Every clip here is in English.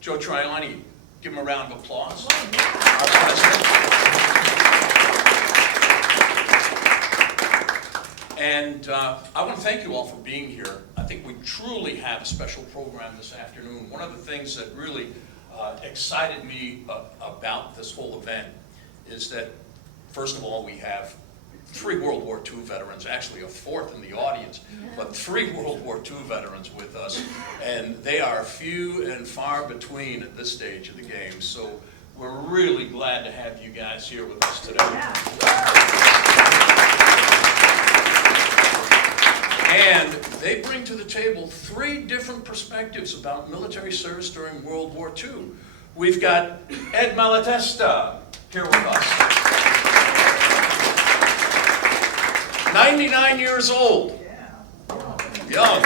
Joe Triani, give him a round of applause. Our president. And I want to thank you all for being here. I think we truly have a special program this afternoon. One of the things that really excited me about this whole event is that, first of all, we have 3 World War II veterans, actually a 4th in the audience, but 3 World War II veterans with us, and they are few and far between at this stage of the game. So we're really glad to have you guys here with us today. And they bring to the table 3 different perspectives about military service during World War II. We've got Ed Malatesta here with us. 99 years old. Young.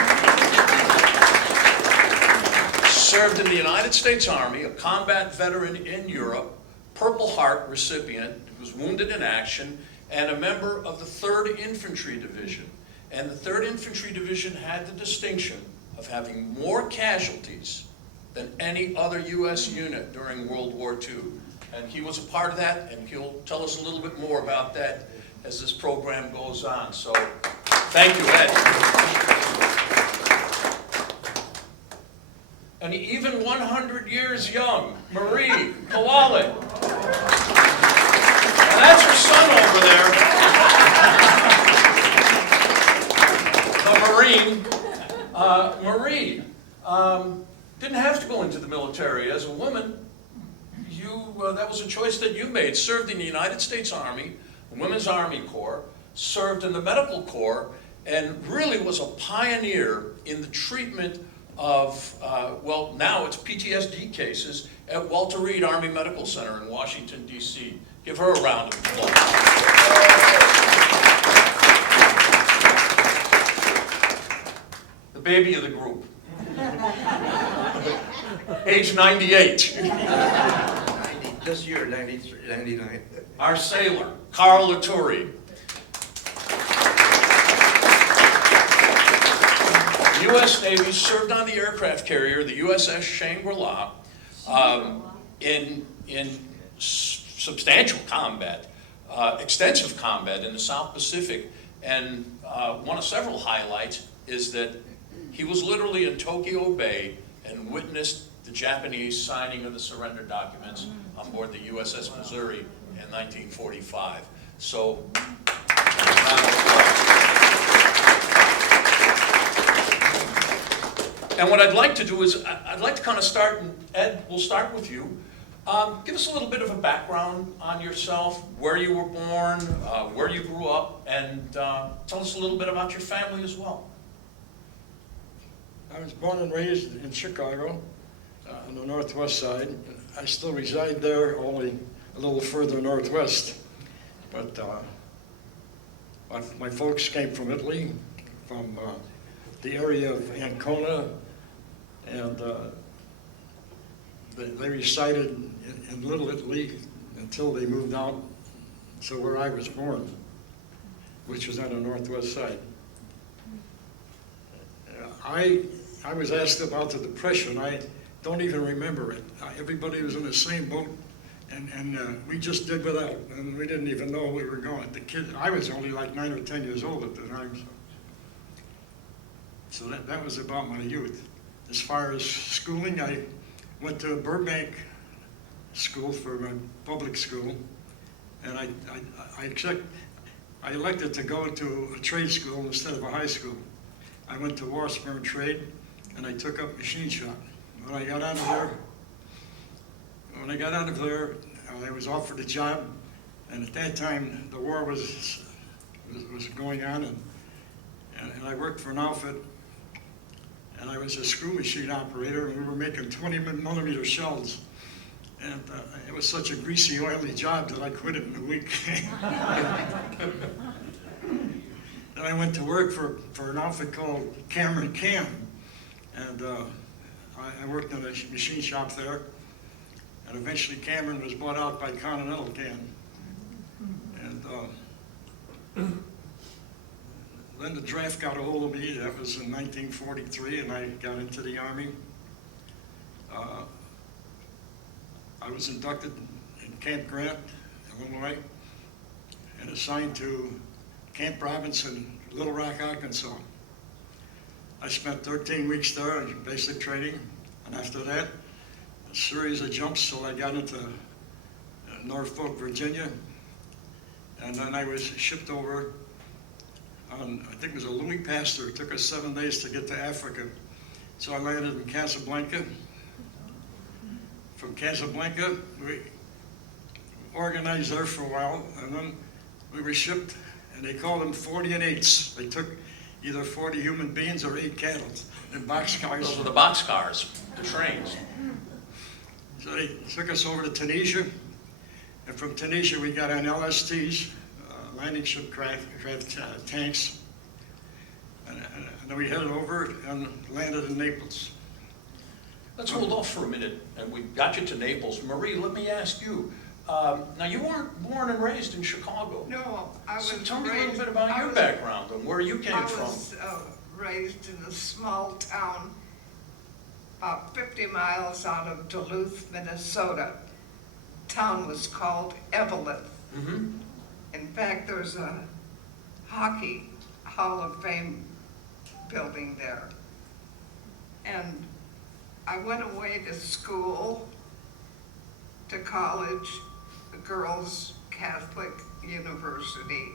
Served in the United States Army, a combat veteran in Europe, Purple Heart recipient, was wounded in action, and a member of the 3rd Infantry Division. And the 3rd Infantry Division had the distinction of having more casualties than any other U.S. unit during World War II. And he was a part of that, and he'll tell us a little bit more about that as this program goes on. So, thank you, Ed. And even 100 years young, Marie Kowalik. And that's her son over there. Marie didn't have to go into the military as a woman. That was a choice that you made. Served in the United States Army, the Women's Army Corps, served in the Medical Corps, and really was a pioneer in the treatment of, well, now it's PTSD cases at Walter Reed Army Medical Center in Washington, D.C. Give her a round of applause. The baby of the group. Age 98. This year, 99. Our sailor, Carl Laturi. U.S. Navy, served on the aircraft carrier, the USS Shangri-La, in substantial combat, extensive combat in the South Pacific. And one of several highlights is that he was literally in Tokyo Bay and witnessed the Japanese signing of the surrender documents on board the USS Missouri in 1945. So, and what I'd like to do is, I'd like to kind of start, and Ed, we'll start with you. Give us a little bit of a background on yourself, where you were born, where you grew up, and tell us a little bit about your family as well. I was born and raised in Chicago, on the northwest side. I still reside there, only a little further northwest. But my folks came from Italy, from the area of Ancona, and they resided in Little Italy until they moved out to where I was born, which was on the northwest side. I was asked about the Depression. I don't even remember it. Everybody was in the same boat, and we just did without, and we didn't even know we were going. I was only like 9 or 10 years old at the time. So that was about my youth. As far as schooling, I went to Burbank School for my public school, and I elected to go to a trade school instead of a high school. I went to Washburn Trade, and I took up machine shop. When I got out of there, I was offered a job, and at that time the war was going on, and I worked for an outfit, and I was a screw machine operator, and we were making 20mm shells, and it was such a greasy, oily job that I quit it in a week. Then I went to work for an outfit called Cameron Cam, and I worked in a machine shop there, and eventually Cameron was bought out by Continental Can. And then the draft got a hold of me. That was in 1943, and I got into the Army. I was inducted in Camp Grant, Illinois, and assigned to Camp Robinson, Little Rock, Arkansas. I spent 13 weeks there in basic training, and after that, a series of jumps till I got into Norfolk, Virginia, and then I was shipped over on, I think it was a Louis Pasteur. It took us 7 days to get to Africa. So I landed in Casablanca. From Casablanca, we organized there for a while, and then we were shipped, and they called them 40 and 8s. They took either 40 human beings or 8 cattle in boxcars. Those were the boxcars, the trains. So they took us over to Tunisia, and from Tunisia we got on LSTs, landing ship craft tanks, and then we headed over and landed in Naples. Let's hold off for a minute, and we got you to Naples. Marie, let me ask you, now you weren't born and raised in Chicago. No, I was So raised... tell me a little bit about your background and where you came from. I was raised in a small town about 50 miles out of Duluth, Minnesota. Town was called Evelyn. Mm-hmm. In fact, there's a hockey Hall of Fame building there. And I went away to school, to college, a girls' Catholic university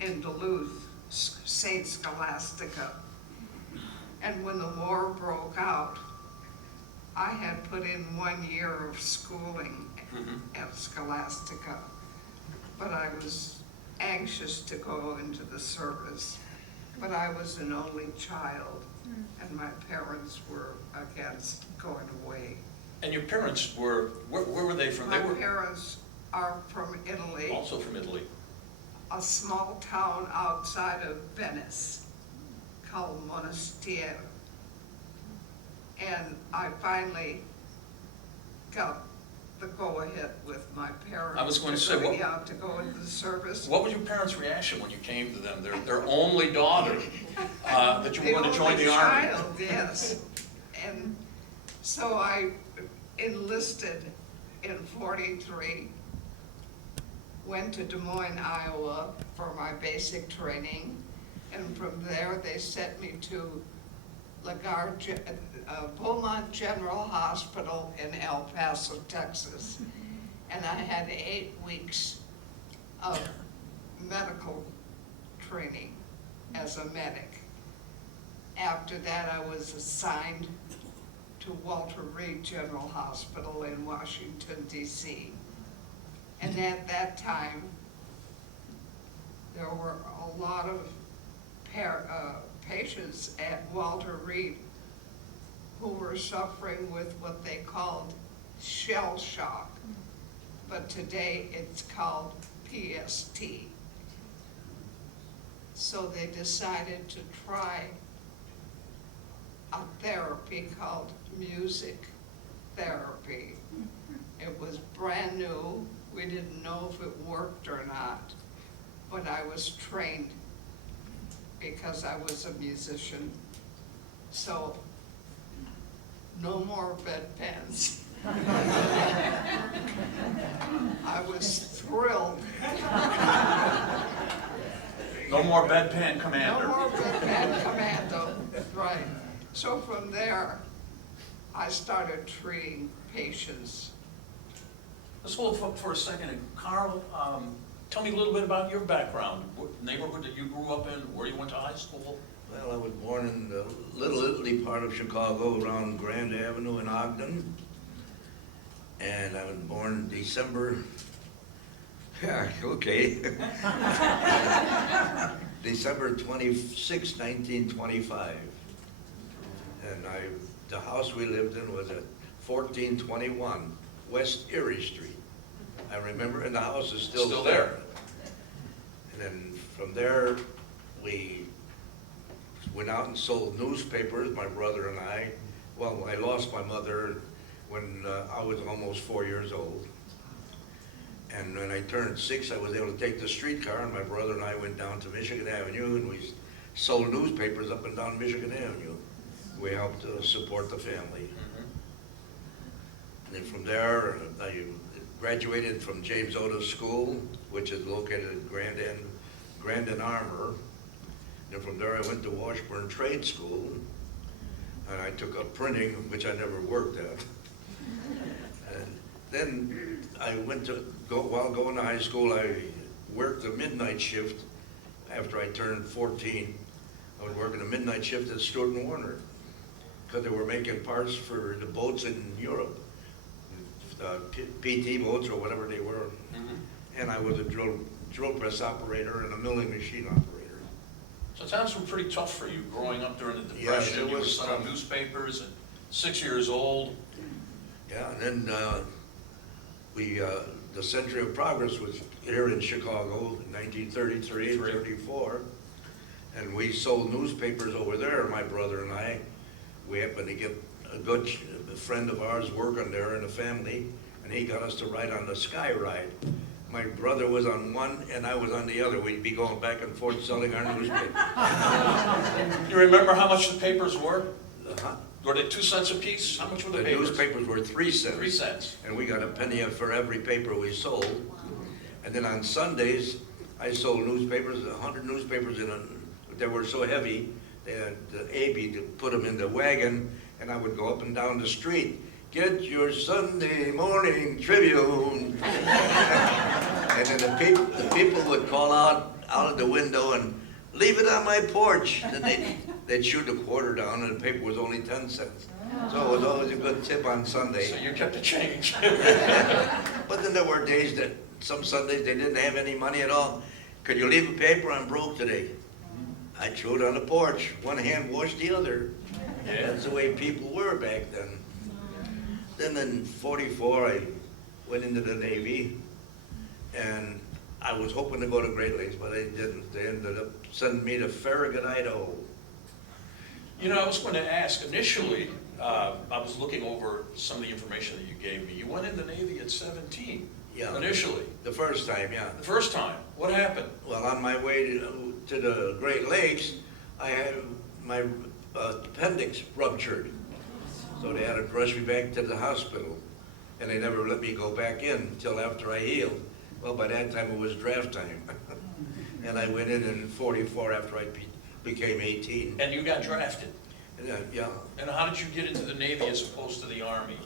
in Duluth, St. Scholastica. And when the war broke out, I had put in 1 year of schooling at Scholastica, but I was anxious to go into the service. But I was an only child, and my parents were against going away. And your parents were, where were they from? My They were parents are from Italy, also from Italy. a small town outside of Venice called Monastir. And I finally got the go-ahead with my parents. I was going to say, what- Yeah, to go into the service. What was your parents' reaction when you came to them, their only daughter, that you were going to join the Army? Child, yes. And so I enlisted in '43, went to Des Moines, Iowa for my basic training, and from there they sent me to Beaumont General Hospital in El Paso, Texas. And I had 8 weeks of medical training as a medic. After that, I was assigned to Walter Reed General Hospital in Washington, D.C. And at that time, there were a lot of patients at Walter Reed who were suffering with what they called shell shock, but today it's called PST. So they decided to try a therapy called music therapy. It was brand new. We didn't know if it worked or not, but I was trained because I was a musician. So no more bedpans. I was thrilled. No more bedpan commander. No more bedpan commando, right. So from there, I started treating patients. Let's hold for a second. And Carl, tell me a little bit about your background, what neighborhood that you grew up in, where you went to high school. Well, I was born in the Little Italy part of Chicago, around Grand Avenue in Ogden. And I was born December, December 26, 1925. And the house we lived in was at 1421 West Erie Street. I remember, and the house is still there. And then from there, we went out and sold newspapers, my brother and I. Well, I lost my mother when I was almost 4 years old. And when I turned 6, I was able to take the streetcar, and my brother and I went down to Michigan Avenue, and we sold newspapers up and down Michigan Avenue. We helped support the family. And then from there, I graduated from James Otis School, which is located at Grandin Armour. And from there, I went to Washburn Trade School, and I took up printing, which I never worked at. And then I went to while going to high school, I worked the midnight shift. After I turned 14, I was working a midnight shift at Stewart and Warner, because they were making parts for the boats in Europe, PT boats or whatever they were. And I was a drill press operator and a milling machine operator. So times were pretty tough for you growing up during the Yes, Depression. it You were was selling tough. newspapers and 6 years old. Yeah, and then the Century of Progress was here in Chicago in 1933 and 34. And we sold newspapers over there, my brother and I. We happened to get a friend of ours working there in the family, and he got us to ride on the Sky Ride. My brother was on one and I was on the other. We'd be going back and forth selling our newspaper. You remember how much the papers were? Uh-huh. Were they 2 cents a piece? How much were the The papers? newspapers were 3 cents. 3 cents. And we got a penny for every paper we sold. And then on Sundays, I sold newspapers, 100 newspapers they were so heavy, they had the AB to put them in the wagon, and I would go up and down the street. Get your Sunday morning Tribune. And then the people would call out of the window and leave it on my porch. Then they'd shoot a quarter down, and the paper was only 10 cents. So it was always a good tip on Sunday. So you kept the change. But then there were days that some Sundays they didn't have any money at all. Could you leave a paper? I'm broke today. I threw it on the porch. One hand washed the other. Yeah. That's the way people were back then. Then in 44, I went into the Navy, and I was hoping to go to Great Lakes, but I didn't. They ended up sending me to Farragut, Idaho. You know, I was going to ask, initially, I was looking over some of the information that you gave me. You went in the Navy at 17, Yeah. initially. The first time, yeah. The first time. What happened? Well, on my way to the Great Lakes, I had my appendix ruptured. So they had to rush me back to the hospital, and they never let me go back in until after I healed. Well, by that time it was draft time. And I went in 44 after I became 18. And you got drafted. And, yeah. And how did you get into the Navy as opposed to the Army?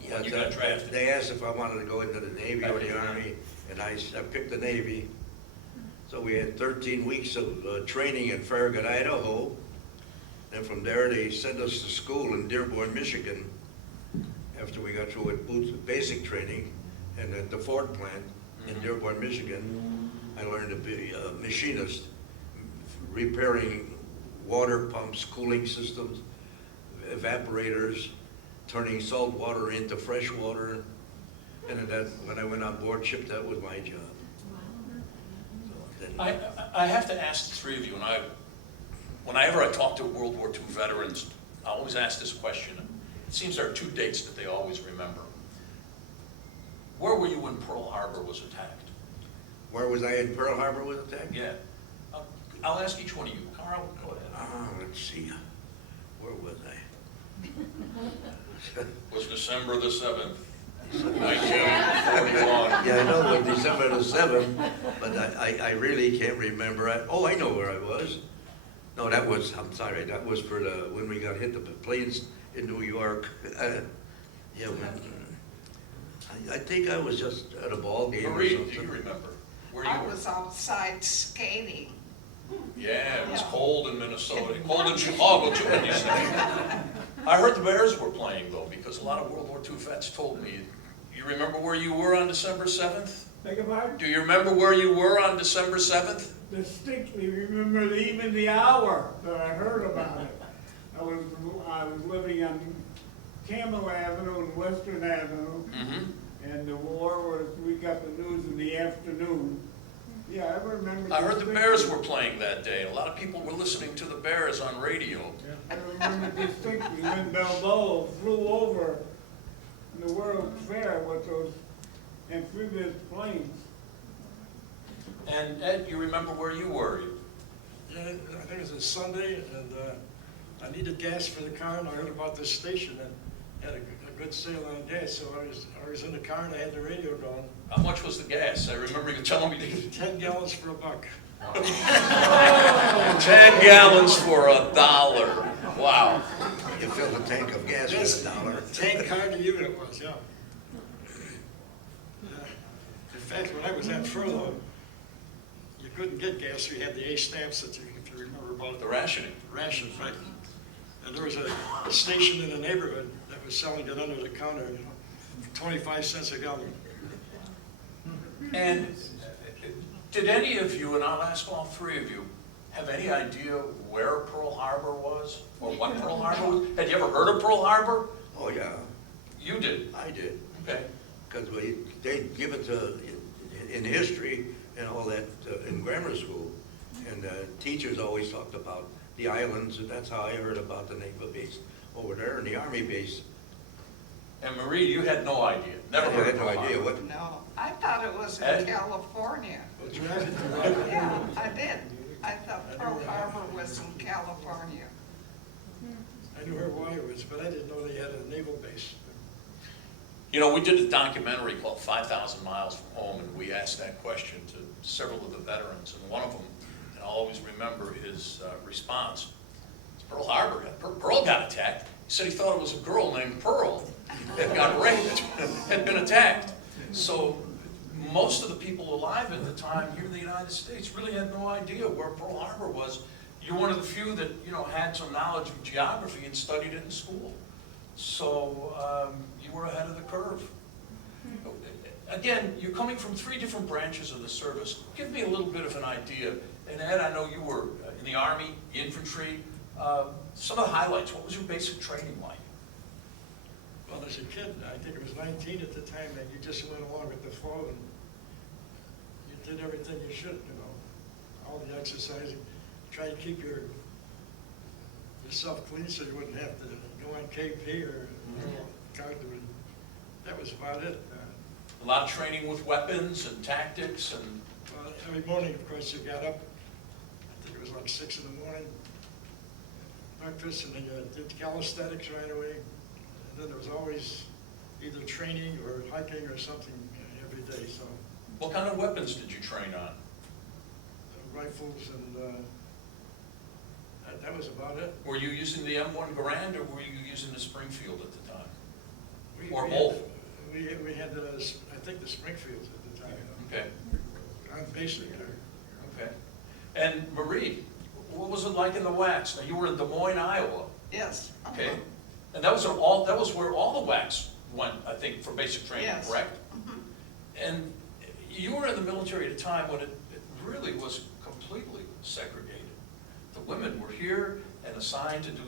Yeah, When you got drafted? They asked if I wanted to go into the Navy or the Army, and I picked the Navy. So we had 13 weeks of training in Farragut, Idaho. And from there, they sent us to school in Dearborn, Michigan, after we got through with basic training. And at the Ford plant in Dearborn, Michigan, I learned to be a machinist, repairing water pumps, cooling systems, evaporators, turning salt water into fresh water. And when I went on board ship, that was my job. So then, I have to ask the three of you, and whenever I talk to World War II veterans, I always ask this question. It seems there are two dates that they always remember. Where were you when Pearl Harbor was attacked? where was I in Pearl Harbor was attacked? Yeah. I'll ask each one of you. Carl, go ahead. Let's see. Where was I? It was December the 7th, 1941. Yeah, I know it was December the 7th, but I really can't remember. I know where I was. No, I'm sorry, that was for when we got hit the planes in New York. Yeah, I think I was just at a ball game or Marie, do something. you remember where you I were? was outside skating. Yeah, it was Yeah. cold in Minnesota, cold in Chicago too, when you said. I heard the Bears were playing though, because a lot of World War II vets told me. You remember where you were on December 7th? Beg your pardon? Do you remember where you were on December 7th? Distinctly remember even the hour that I heard about it. I was living on Campbell Avenue and Western Avenue, Mm-hmm. and the war was, we got the news in the afternoon. Yeah, I remember. I heard the distinctly. Bears were playing that day. A lot of people were listening to the Bears on radio. Yeah. I remember distinctly when Balboa flew over the World's Fair with those amphibious planes. And Ed, you remember where you were? Yeah, I think it was a Sunday, and I needed gas for the car, and I heard about this station and had a good sale on gas, so I was in the car and I had the radio going. How much was the gas? I remember you telling me 10 gallons for $1. 10 gallons for $1. Wow. You fill a tank of gas Yes, with $1. tank car to you it was, yeah. In fact, when I was at furlough, you couldn't get gas, so you had the A stamps that you, if you remember about The rationing. rations, right? And there was a station in the neighborhood that was selling it under the counter, you know, for 25 cents a gallon. And did any of you, and I'll ask all three of you, have any idea where Pearl Harbor was? Or what Pearl Harbor was? Had you ever heard of Pearl Harbor? Oh, yeah, You did. I did. Okay. Because they give it in history and all that in grammar school. And teachers always talked about the islands, and that's how I heard about the naval base over there and the Army base. And Marie, you had no idea. Never I heard had of no Pearl idea Harbor. what. No, I thought it was Ed? in California. But you had to Yeah, I did. I thought Pearl Harbor was in California. I knew where Hawaii was, but I didn't know they had a naval base. You know, we did a documentary called 5,000 Miles from Home, and we asked that question to several of the veterans, and one of them, and I'll always remember his response, it's Pearl Harbor. Pearl got attacked. He said he thought it was a girl named Pearl that got raped, had been attacked. So most of the people alive at the time here in the United States really had no idea where Pearl Harbor was. You're one of the few that, you know, had some knowledge of geography and studied it in school. So you were ahead of the curve. Again, you're coming from 3 different branches of the service. Give me a little bit of an idea. And Ed, I know you were in the Army, infantry. Some of the highlights, what was your basic training like? Well, as a kid, I think it was 19 at the time, and you just went along with the flow, and you did everything you should, you know. All the exercising, try to keep yourself clean so you wouldn't have to go on KP or that was about it. A lot of training with weapons and tactics and... Well, every morning, of course, you got up, I think it was like 6 in the morning, breakfast, and then you did calisthenics right away. And then there was always either training or hiking or something every day, so What kind of weapons did you train on? rifles and that was about it. Were you using the M1 Garand or were you using the Springfield at the time? Or We both? We had, I think, the Springfields at the time. Okay, On basic. okay. And Marie, what was it like in the WACs? Now, you were in Des Moines, Iowa, Yes. okay? And that was where all the WACs went, I think, for basic training, Yes. correct? And you were in the military at a time when it really was completely segregated. The women were here and assigned to do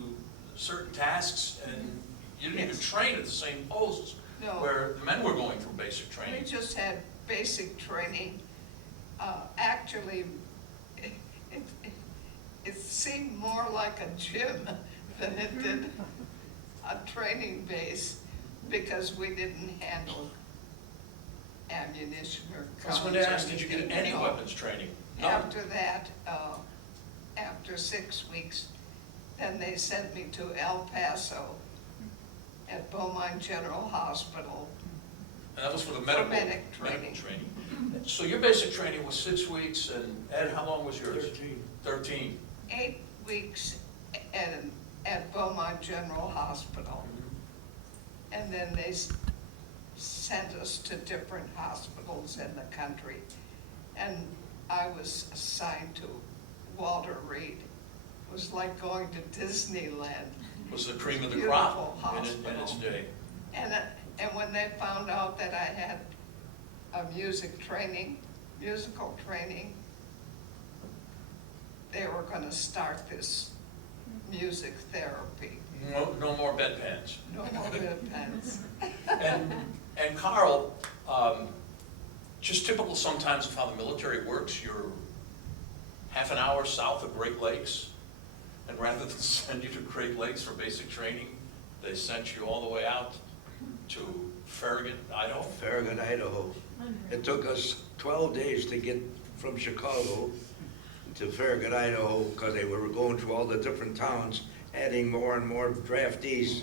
certain tasks, and you didn't even Yes. train at the same posts No. where the men were going through basic We training. just had basic training. Actually, it seemed more like a gym than it did a training base because we didn't handle ammunition or I was guns. going to or ask, did you get anything. any No. weapons training? None. After that, after 6 weeks, then they sent me to El Paso at Beaumont General Hospital. And that was for the medical medic training. training. So your basic training was 6 weeks, and Ed, how long was yours? 13. 13. 8 weeks at Beaumont General Hospital. And then they sent us to different hospitals in the country. And I was assigned to Walter Reed. It was like going to Disneyland. Was the cream of the crop Beautiful in its hospital. day. And when they found out that I had a musical training, they were gonna start this music therapy. No more bedpans. No more bedpans. And Carl, just typical sometimes of how the military works, you're half an hour south of Great Lakes. And rather than send you to Great Lakes for basic training, they sent you all the way out to Farragut, Idaho? Farragut, Idaho. It took us 12 days to get from Chicago to Farragut, Idaho, because they were going through all the different towns, adding more and more draftees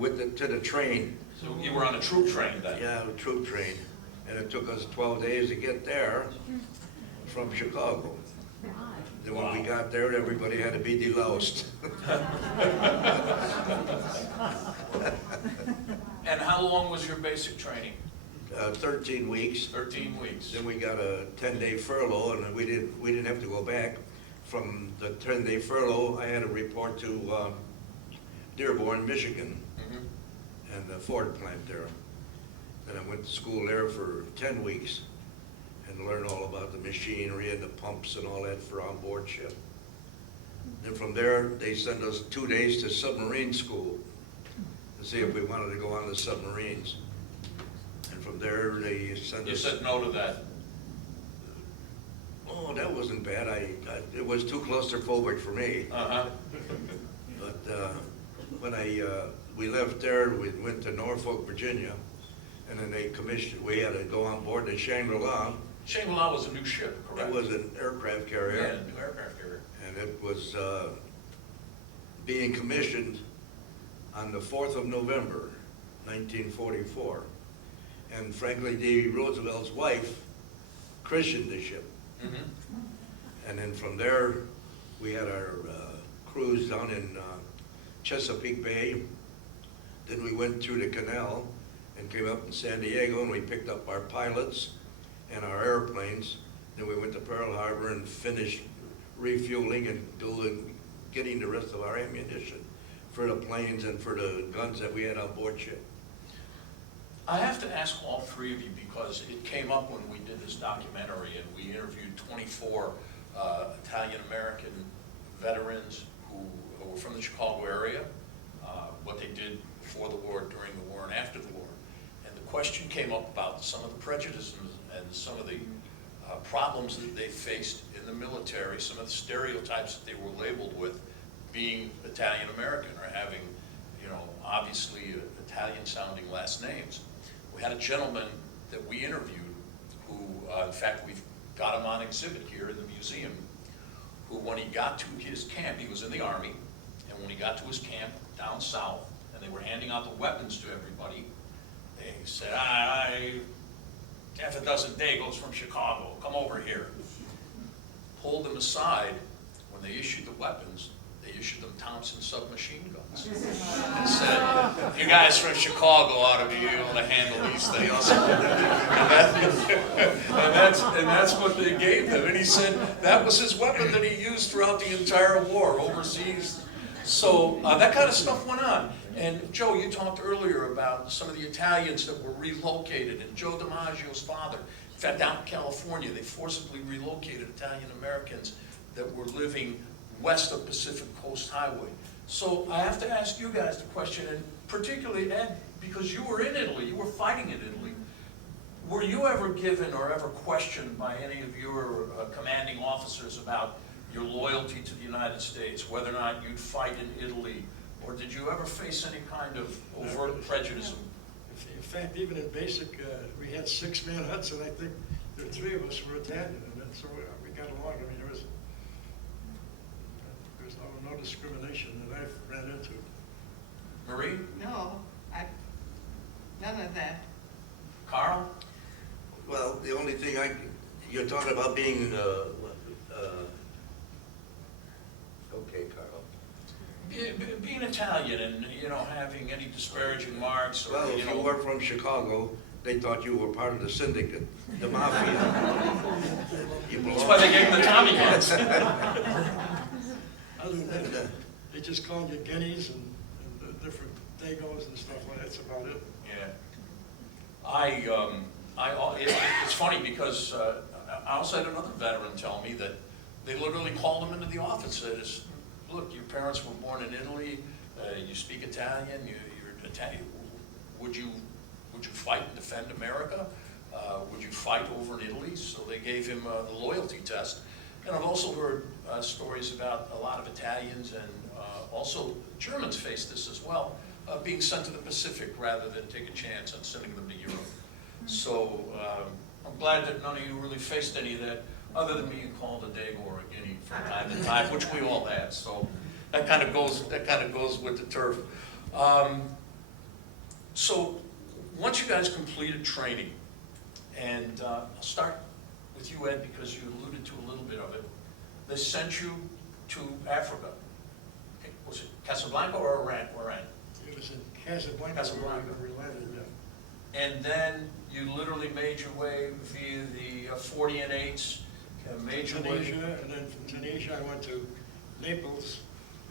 to the train. So you were on a troop train then? Yeah, a troop train. And it took us 12 days to get there from Chicago. Then when we got there, everybody had to be deloused. And how long was your basic training? 13 weeks. 13 weeks. Then we got a 10-day furlough, and we didn't have to go back. From the 10-day furlough, I had to report to Dearborn, Michigan, Mhm. and the Ford plant there. Then I went to school there for 10 weeks and learned all about the machinery and the pumps and all that for onboard ship. Then from there, they sent us 2 days to submarine school to see if we wanted to go on the submarines. And from there, they sent You us. said no to that. Oh, that wasn't bad. It was too claustrophobic for me. Uh-huh. But when we left there, we went to Norfolk, Virginia, and then we had to go on board the Shangri-La. Shangri-La was a new ship, correct? It was an aircraft Yeah, carrier, a new aircraft carrier. and it was being commissioned on the 4th of November, 1944. And Franklin D. Roosevelt's wife christened the ship. Mhm. And then from there, we had our cruise down in Chesapeake Bay. Then we went through the canal and came up in San Diego, and we picked up our pilots and our airplanes. Then we went to Pearl Harbor and finished refueling and getting the rest of our ammunition for the planes and for the guns that we had on board ship. I have to ask all three of you because it came up when we did this documentary and we interviewed 24 Italian-American veterans who were from the Chicago area, what they did before the war, during the war, and after the war. And the question came up about some of the prejudices and some of the problems that they faced in the military, some of the stereotypes that they were labeled with being Italian-American or having, obviously Italian-sounding last names. We had a gentleman that we interviewed who, in fact, we've got him on exhibit here in the museum, who when he got to his camp, he was in the Army, and when he got to his camp down south, and they were handing out the weapons to everybody, they said, half a dozen Dagos from Chicago, come over here. Pulled them aside. When they issued the weapons, they issued them Thompson submachine guns. And said, you guys from Chicago ought to be able to handle these things. And that's what they gave them. And he said that was his weapon that he used throughout the entire war overseas. So that kind of stuff went on. And Joe, you talked earlier about some of the Italians that were relocated, and Joe DiMaggio's father. In fact, out in California, they forcibly relocated Italian Americans that were living west of Pacific Coast Highway. So I have to ask you guys the question, and particularly Ed, because you were in Italy, you were fighting in Italy. Were you ever given or ever questioned by any of your commanding officers about your loyalty to the United States, whether or not you'd fight in Italy, or did you ever face any kind of overt prejudice? In fact, even in basic, we had 6-man huts, and I think there were 3 of us were Italian, and so we got along. I mean, there was no discrimination that I've ran into. Marie? No, none of that. Carl? Well, the only thing you're talking about being, okay, Carl. Being Italian and, having any disparaging marks or, Well, if you were from Chicago, they thought you were part of the syndicate, the mafia. That's why they gave them the Tommy guns. Other than that, they just called you guineas and different Dagos and stuff like that. That's about it. Yeah. It's funny because I also had another veteran tell me that they literally called him into the office and said, look, your parents were born in Italy, you speak Italian, you're Italian. Would you fight and defend America? Would you fight over in Italy? So they gave him the loyalty test. And I've also heard stories about a lot of Italians and also Germans face this as well, being sent to the Pacific rather than take a chance on sending them to Europe. So I'm glad that none of you really faced any of that, other than being called a Dago or a Guinea from time to time, which we all had. So that kind of goes with the turf. So once you guys completed training, and I'll start with you, Ed, because you alluded to a little bit of it. They sent you to Africa. Okay, was it Casablanca or Oran? It was in Casablanca. Casablanca. We landed, yeah. And then you literally made your way via the 40 and 8s, made your way. Tunisia, and then from Tunisia I went to Naples.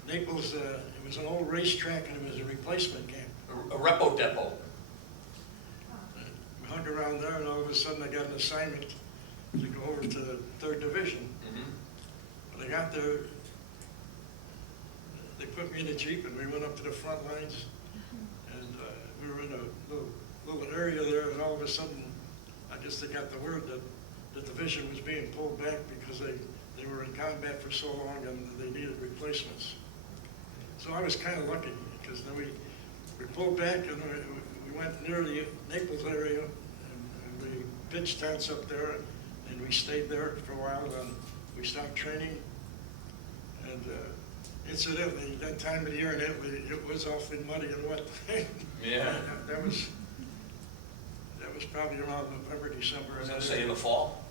Naples, it was an old racetrack and it was a replacement camp. A repo depot. We hung around there and all of a sudden I got an assignment to go over to the 3rd Division. When I got there, they put me in a Jeep and we went up to the front lines. And we were in a little area there, and all of a sudden, I guess they got the word that the division was being pulled back because they were in combat for so long and they needed replacements. So I was kind of lucky, because then we pulled back and we went near the Naples area, and we pitched tents up there, and we stayed there for a while, and we stopped training. And incidentally, that time of the year in Italy, it was awfully muddy and wet. Yeah. That was probably around November, December. I was going to say in the fall.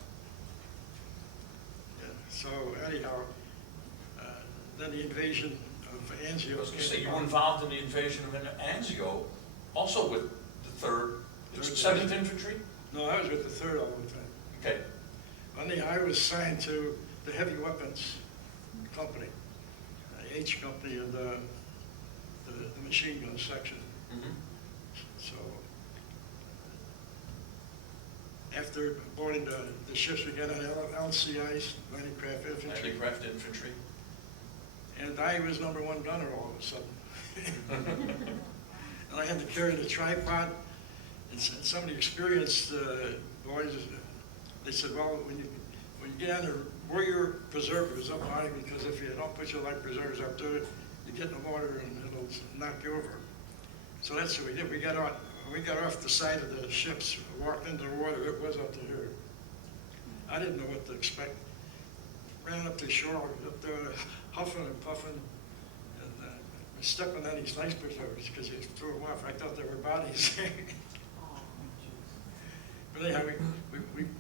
Yeah. So anyhow, then the invasion of Anzio. I was going to say you were involved in the invasion of Anzio, also with the 3rd, 7th Infantry? No, I was with the 3rd all the time. Okay. I was assigned to the heavy weapons company, H company, and the machine gun section. So after boarding the ships, we got on LCIs, landing craft infantry. Landing infantry. And I was #1 gunner all of a sudden. And I had to carry the tripod. And some of the experienced boys, they said, well, when you get on there, wear your preservers up high, because if you don't put your life preservers up to it, you get in the water and it'll knock you over. So that's what we did. We got off the side of the ships, walked into the water. It was up to here. I didn't know what to expect. Ran up to shore, up there, huffing and puffing, and stepping on these life preservers because you threw them off. I thought they were bodies. But anyhow,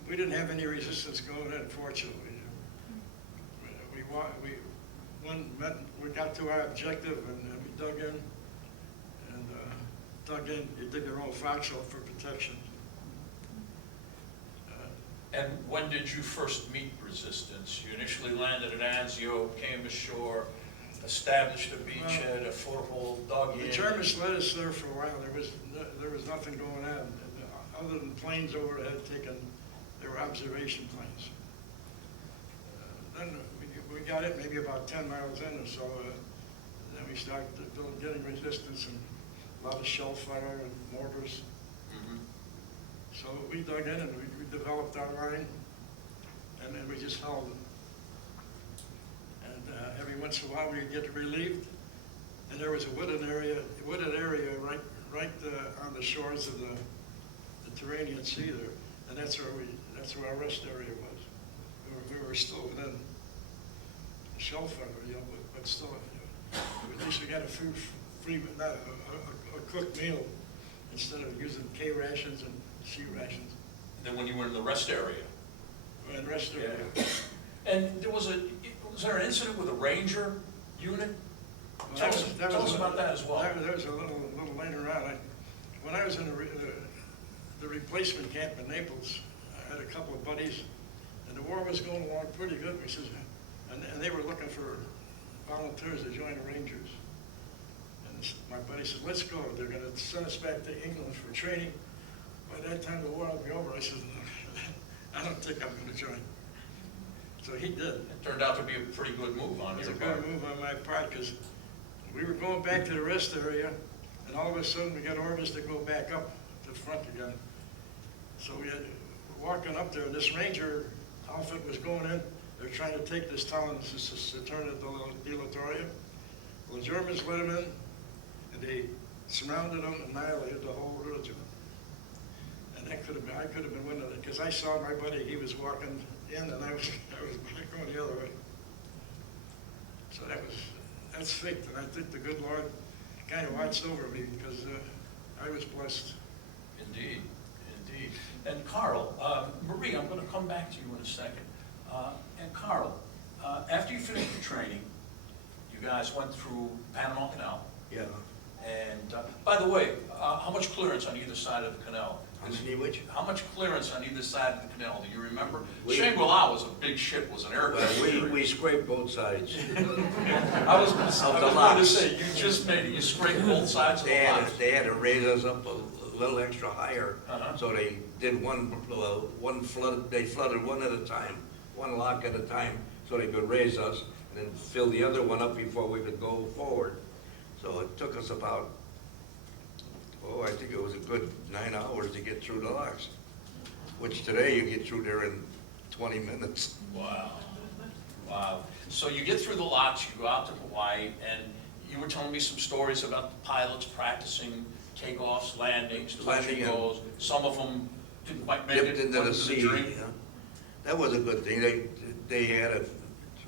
we didn't have any resistance going in, fortunately. We got to our objective, and we dug in. You dig your own foxhole for protection. And when did you first meet resistance? You initially landed at Anzio, came ashore, established a beachhead, a foothold, dug in. The Germans led us there for a while. There was nothing going on, other than planes overhead taken. They were observation planes. Then we got it maybe about 10 miles in or so. Then we started getting resistance and a lot of shell fire and mortars. So we dug in and we developed our line, and then we just held it. And every once in a while we'd get relieved, and there was a wooded area right on the shores of the Tyrrhenian Sea there, and that's where our rest area was. We were still within shell fire, but still, at least we got a cooked meal instead of using K rations and C rations. Then when you were in the rest area. And rest area. Yeah. And was there an incident with a Ranger unit? Tell us about that as well. That was a little later on. When I was in the replacement camp in Naples, I had a couple of buddies, and the war was going along pretty good. And they were looking for volunteers to join the Rangers. And my buddy said, let's go. They're going to send us back to England for training. By that time, the war will be over. I said, I don't think I'm going to join. So he did. It turned out to be a pretty good move on your part. It was a good move on my part, because we were going back to the rest area, and all of a sudden we got orders to go back up to the front again. So we had walking up there, and this Ranger outfit was going in, They're trying to take this town and turn it into dilatoria. Well, the Germans let them in, and they surrounded them and annihilated the whole religion. And I could have been winning it, because I saw my buddy, he was walking in, and I was going the other way. So that's fate, and I think the good Lord kind of watched over me, because I was blessed. Indeed, indeed. And Carl, Marie, I'm going to come back to you in a second. And Carl, after you finished the training, you guys went through Panama Canal. Yeah. And by the way, how much clearance on either side of the canal? How many which? How much clearance on either side of the canal? Do you remember? We- Shangri-La was a big ship, was an aircraft Well, carrier. we scraped both sides. I was going to locks. say, you just made it, you scraped both sides of the locks. They had to raise us up a little extra higher. Uh-huh. So they did one flood, they flooded one at a time, one lock at a time, so they could raise us, and then fill the other one up before we could go forward. So it took us about, I think it was a good 9 hours to get through the locks, which today you get through there in 20 minutes. Wow, wow. So you get through the locks, you go out to Hawaii, and you were telling me some stories about the pilots practicing takeoffs, landings, touch Landing and and- goes. Some of them didn't quite make Dipped it, into went the to sea. drink. Yeah. That was a good thing.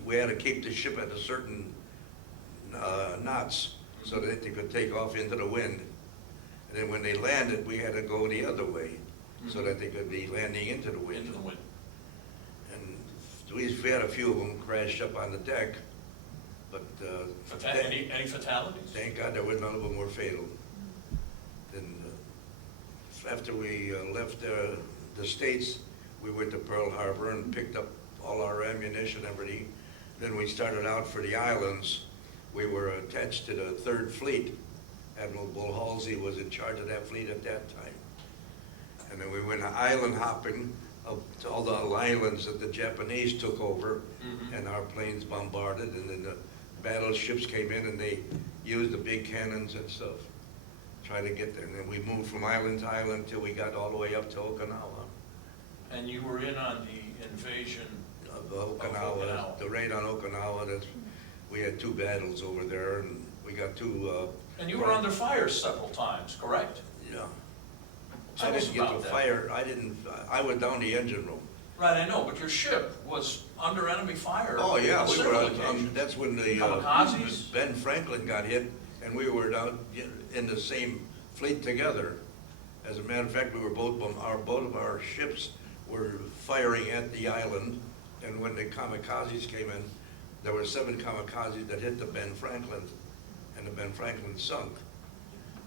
We had to keep the ship at a certain knots so that they could take off into the wind. And then when they landed, we had to go the other way so that they could be landing into the wind. Into the wind. And we had a few of them crash up on the deck, but Any fatalities? thank God none of them were fatal. Then after we left the States, we went to Pearl Harbor and picked up all our ammunition and everything. Then we started out for the islands. We were attached to the 3rd Fleet. Admiral Bull Halsey was in charge of that fleet at that time. And then we went island hopping up to all the islands that the Japanese took over, and our planes bombarded, and then the battleships came in and they used the big cannons and stuff, try to get there. And then we moved from island to island until we got all the way up to Okinawa. And you were in on the invasion. Of Okinawa, Okinawa. the raid on Okinawa, we had 2 battles over there, and we got 2. And you were under fire several times, correct? Yeah. Tell I us didn't get about to that. fire, I was down the engine room. Right, I know, but your ship was under enemy fire. Oh, yeah, on we were, several occasions. that's when the Kamikazes? Ben Franklin got hit, and we were down in the same fleet together. As a matter of fact, we were both of our ships were firing at the island, and when the kamikazes came in, there were 7 kamikazes that hit the Ben Franklin, and the Ben Franklin sunk.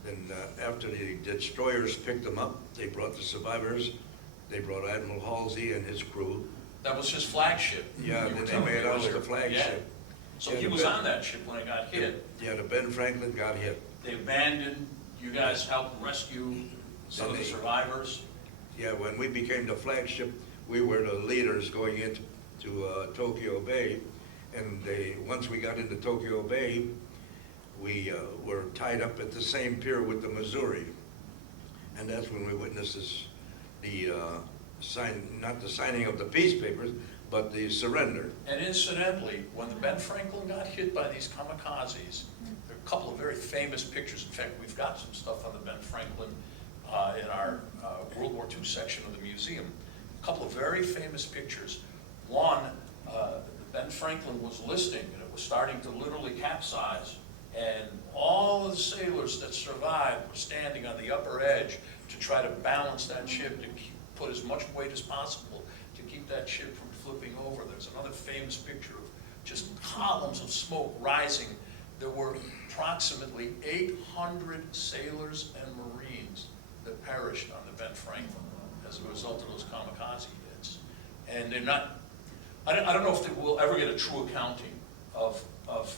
And after the destroyers picked them up, they brought the survivors. They brought Admiral Halsey and his crew. That was his flagship. Yeah, You were then they telling me made us earlier. the flagship. Yeah. So Yeah, he the was Ben- on that ship when it got hit. Yeah, the Ben Franklin got hit. They abandoned, you guys helped rescue some of the Then they- survivors. Yeah, when we became the flagship, we were the leaders going into Tokyo Bay. And once we got into Tokyo Bay, we were tied up at the same pier with the Missouri. And that's when we witnessed not the signing of the peace papers, but the surrender. And incidentally, when the Ben Franklin got hit by these kamikazes, there are a couple of very famous pictures. In fact, we've got some stuff on the Ben Franklin in our World War II section of the museum. A couple of very famous pictures. One, the Ben Franklin was listing, and it was starting to literally capsize, and all of the sailors that survived were standing on the upper edge to try to balance that ship, to put as much weight as possible to keep that ship from flipping over. There's another famous picture of just columns of smoke rising. There were approximately 800 sailors and Marines that perished on the Ben Franklin as a result of those kamikaze hits. And they're not, I don't know if they will ever get a true accounting of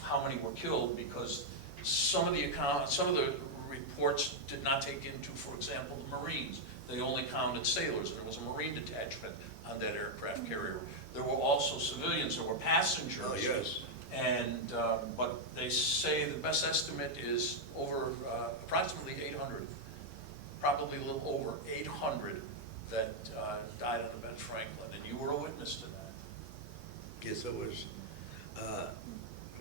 how many were killed, because some of the reports did not take into, for example, the Marines. They only counted sailors. There was a Marine detachment on that aircraft carrier. There were also civilians, there were passengers. Oh, yes. And, but they say the best estimate is over approximately 800, probably a little over 800 that died on the Ben Franklin, and you were a witness to that. guess it was,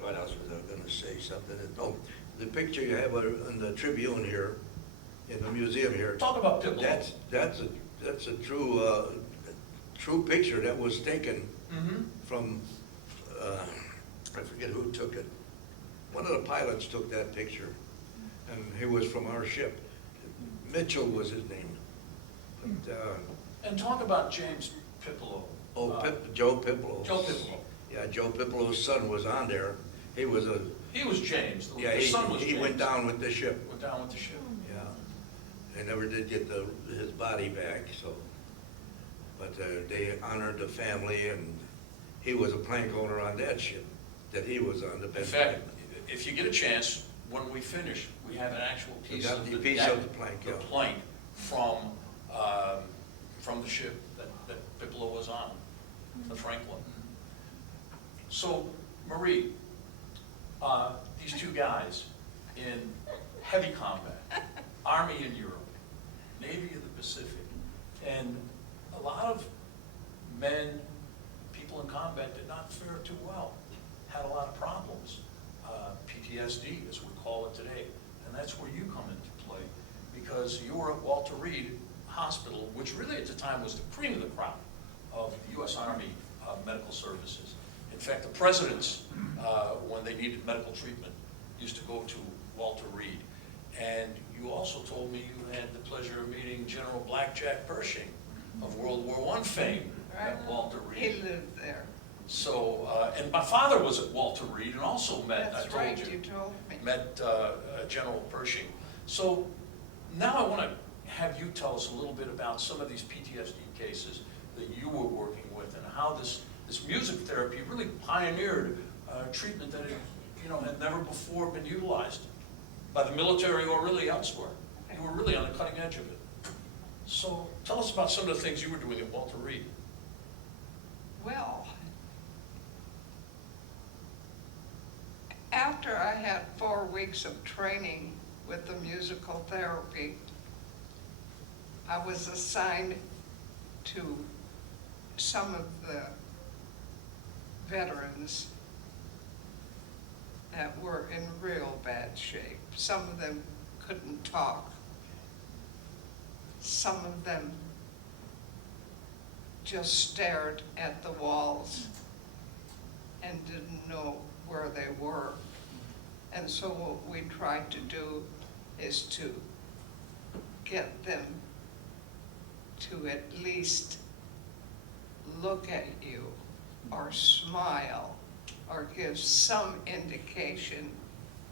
what else was I gonna say, something, oh, the picture you have on the Tribune here, in the museum here. Talk about Pipolo. That's a true picture that was taken Mm-hmm. from, I forget who took it. One of the pilots took that picture, and he was from our ship. Mitchell was his name. But, And talk about James Pipolo. Joe Pipolo. Joe Pipolo. Yeah, Joe Pipolo's son was on there. He was He was James. yeah, The son was James. he went down with the ship. Went down with the ship. Yeah, they never did get his body back, so. But they honored the family, and he was a plank owner on that ship that he was on. In fact, if you get a chance, when we finish, we have an actual You piece got of the the piece deck, of the plank, yeah. plank from the ship that Pipolo was on, the Franklin. So, Marie, these two guys in heavy combat, Army in Europe, Navy in the Pacific, and a lot of men, people in combat did not fare too well, had a lot of problems, PTSD as we call it today, and that's where you come into play, because you were at Walter Reed Hospital, which really at the time was the cream of the crop of the U.S. Army medical services. In fact, the presidents, when they needed medical treatment, used to go to Walter Reed. And you also told me you had the pleasure of meeting General Blackjack Pershing of World War I fame at Walter He Reed. lived there. So, and my father was at Walter Reed and also met, That's right, you told me. met General Pershing. So now I want to have you tell us a little bit about some of these PTSD cases that you were working with and how this music therapy really pioneered treatment that had never before been utilized by the military or really elsewhere. You were really on the cutting edge of it. So tell us about some of the things you were doing at Walter Reed. Well, after I had 4 weeks of training with the musical therapy, I was assigned to some of the veterans that were in real bad shape. Some of them couldn't talk. Some of them just stared at the walls and didn't know where they were. And so what we tried to do is to get them to at least look at you or smile or give some indication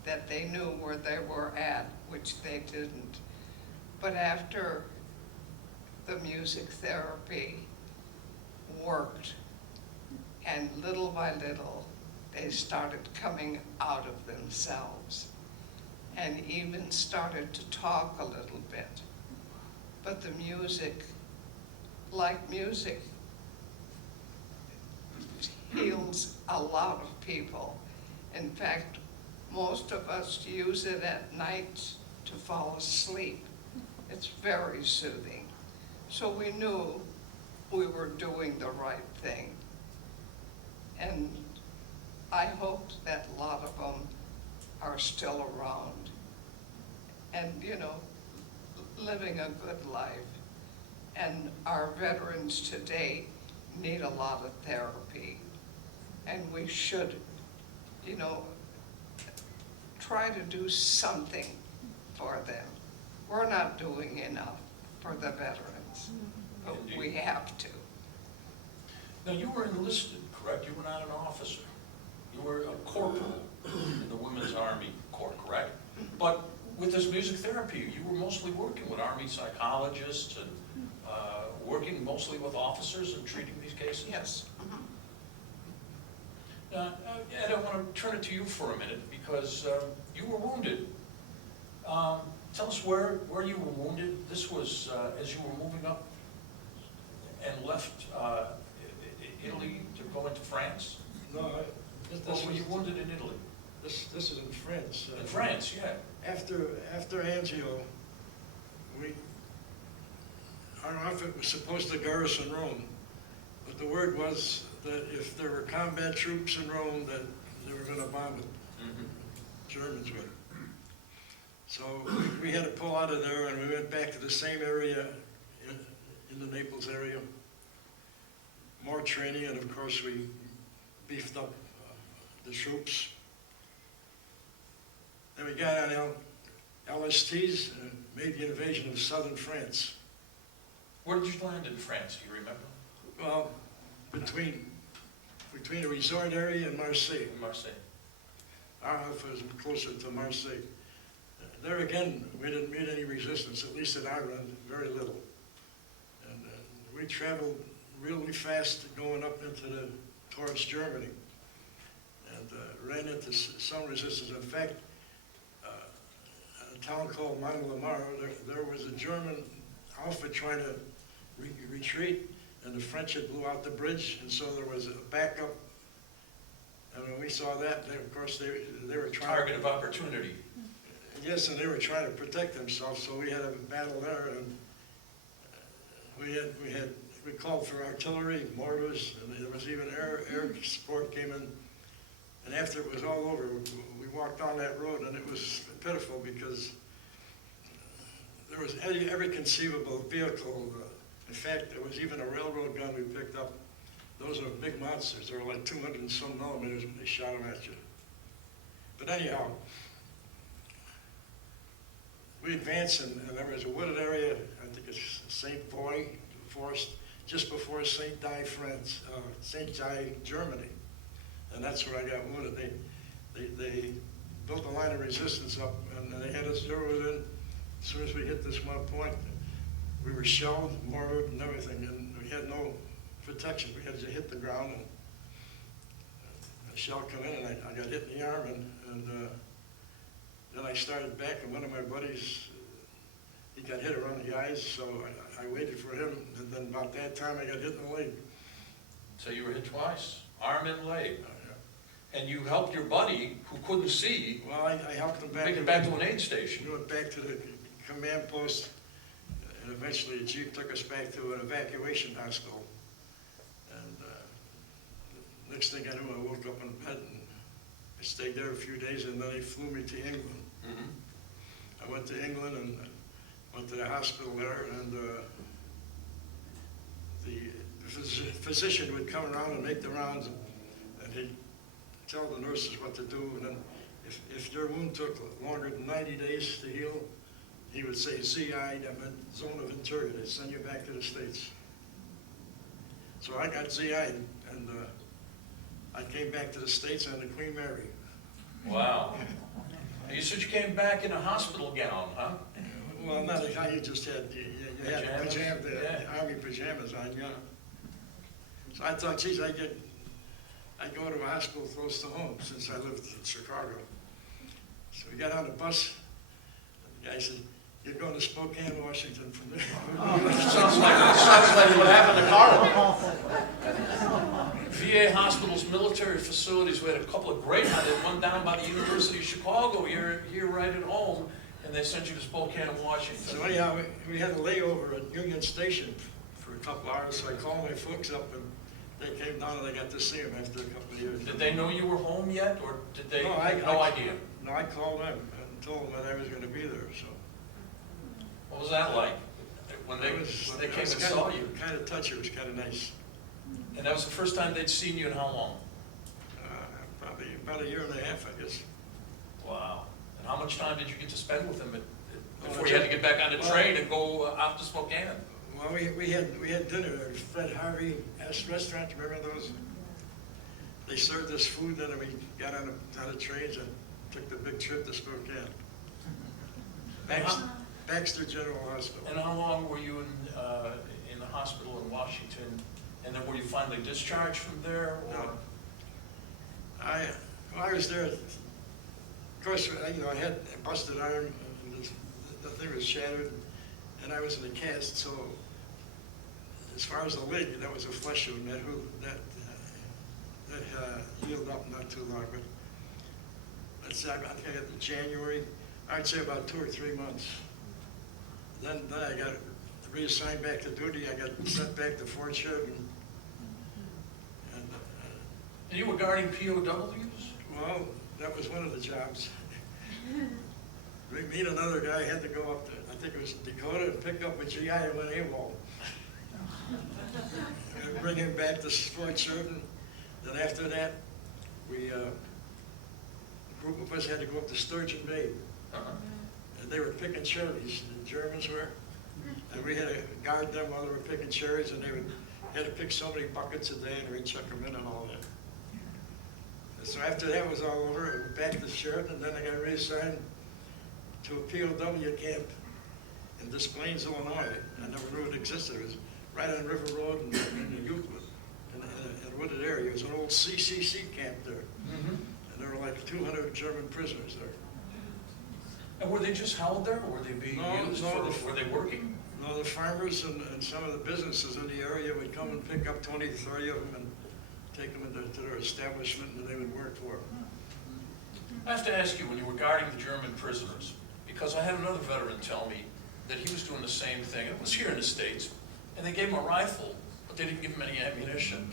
that they knew where they were at, which they didn't. But after the music therapy worked, and little by little, they started coming out of themselves and even started to talk a little bit. But the music, like music, heals a lot of people. In fact, most of us use it at night to fall asleep. It's very soothing. So we knew we were doing the right thing. And I hoped that a lot of them are still around and, living a good life. And our veterans today need a lot of therapy. And we should, try to do something for them. We're not doing enough for the veterans, but we have to. Now, you were enlisted, correct? You were not an officer. You were a corporal in the Women's Army Corps, correct? But with this music therapy, you were mostly working with Army psychologists and working mostly with officers and treating these cases? Yes. Ed, I want to turn it to you for a minute because you were wounded. Tell us where you were wounded. This was as you were moving up and left Italy to go into France? No, Or were you wounded in Italy? This is in France. In France, yeah. After Anzio, our outfit was supposed to garrison Rome, but the word was that if there were combat troops in Rome, that they were gonna bomb it, Mhm. Germans would. So we had to pull out of there, and we went back to the same area in the Naples area. More training, and of course we beefed up the troops. Then we got on LSTs and made the invasion of southern France. Where did you land in France, do you remember? Well, between the resort area and Marseille. In Marseille. Our house was closer to Marseille. There again, we didn't meet any resistance, at least at our end, very little. And we traveled really fast going up towards Germany, and ran into some resistance. In fact, a town called Montlamar, there was a German outfit trying to retreat, and the French had blew out the bridge, and so there was a backup. And when we saw that, of course, they were trying. Target of opportunity. Yes, and they were trying to protect themselves, so we had a battle there, and we called for artillery, mortars, and there was even air support came in. And after it was all over, we walked down that road, and it was pitiful because there was every conceivable vehicle. In fact, there was even a railroad gun we picked up. Those are big monsters. They were like 200 and some millimeters when they shot them at you. But anyhow, we advanced, and there was a wooded area, I think it's St. Foy Forest, just before St. Die, France, St. Die, Germany. And that's where I got wounded. They built a line of resistance up, and they had us zeroed in. As soon as we hit this one point, we were shelled, mortared, and everything, and we had no protection. We had to hit the ground, and a shell come in, and I got hit in the arm, and then I started back, and one of my buddies, he got hit around the eyes, so I waited for him, and then about that time I got hit in the leg. So you were hit twice, arm and leg. And you helped your buddy, who couldn't see, Well, I helped him back. make it back to an aid station. We went back to the command post, and eventually a jeep took us back to an evacuation hospital. And next thing I knew, I woke up in bed, and I stayed there a few days, and then they flew me to England. Mhm. I went to England and went to the hospital there, and the physician would come around and make the rounds, and he'd tell the nurses what to do, and then if your wound took longer than 90 days to heal, he would say ZI, that meant zone of interior, they'd send you back to the States. So I got ZI, and I came back to the States on the Queen Mary. Wow. You said you came back in a hospital gown, huh? Well, not like how you just had, you had Pajamas? Yeah. army pajamas on, yeah. So I thought, geez, I'd go to a hospital close to home since I lived in Chicago. So we got on the bus, and the guy said, "You're going to Spokane, Washington from there." Sounds like what happened to Carl. VA hospitals, military facilities, we had a couple of great ones. One down by the University of Chicago, here right at home, and they sent you to Spokane, Washington. So anyhow, we had a layover at Union Station for a couple hours, so I called my folks up, and they came down, and I got to see them after a couple of years. Did they know you were home yet, or did they No, have no idea? No, I called them and told them that I was going to be there, so. What was that like, when they came and saw you? Kind of touchy, it was kind of nice. And that was the first time they'd seen you in how long? Probably about a year and a half, I guess. Wow. And how much time did you get to spend with them before you had to get back on the train and go out to Spokane? Well, we had dinner at Fred Harvey restaurant. Remember those? They served us food, and then we got on the trains and took the big trip to Spokane. Baxter General Hospital. And how long were you in the hospital in Washington? And then were you finally discharged from there? Or? No. I was there. Of course, I had a busted arm, and the thing was shattered, and I was in a cast. So, as far as the leg, that was a flesh wound that healed up not too long. But let's say I think I got in January. I'd say about 2 or 3 months. Then I got reassigned back to duty. I got sent back to Fort Sheridan, and And you were guarding POWs? Well, that was one of the jobs. Me and another guy had to go up to, I think it was Dakota, and pick up a GI who went AWOL. And bring him back to Fort Sheridan. Then after that, a group of us had to go up to Sturgeon Bay. Uh-huh. And they were picking cherries, the Germans were. And we had to guard them while they were picking cherries, and had to pick so many buckets a day, and we'd chuck them in and all that. And so after that was all over, I went back to Sheridan, and then I got reassigned to a POW camp in Des Plaines, Illinois. I never knew it existed. It was right on River Road in Euclid, in a wooded area. It was an old CCC camp there. Mm-hmm. And there were like 200 German prisoners there. And were they just held there, or were they being used No, were they working? No, the farmers and some of the businesses in the area would come and pick up 20, 30 of them and take them to their establishment, and they would work for them. I have to ask you, when you were guarding the German prisoners, because I had another veteran tell me that he was doing the same thing. It was here in the States, and they gave him a rifle, but they didn't give him any ammunition.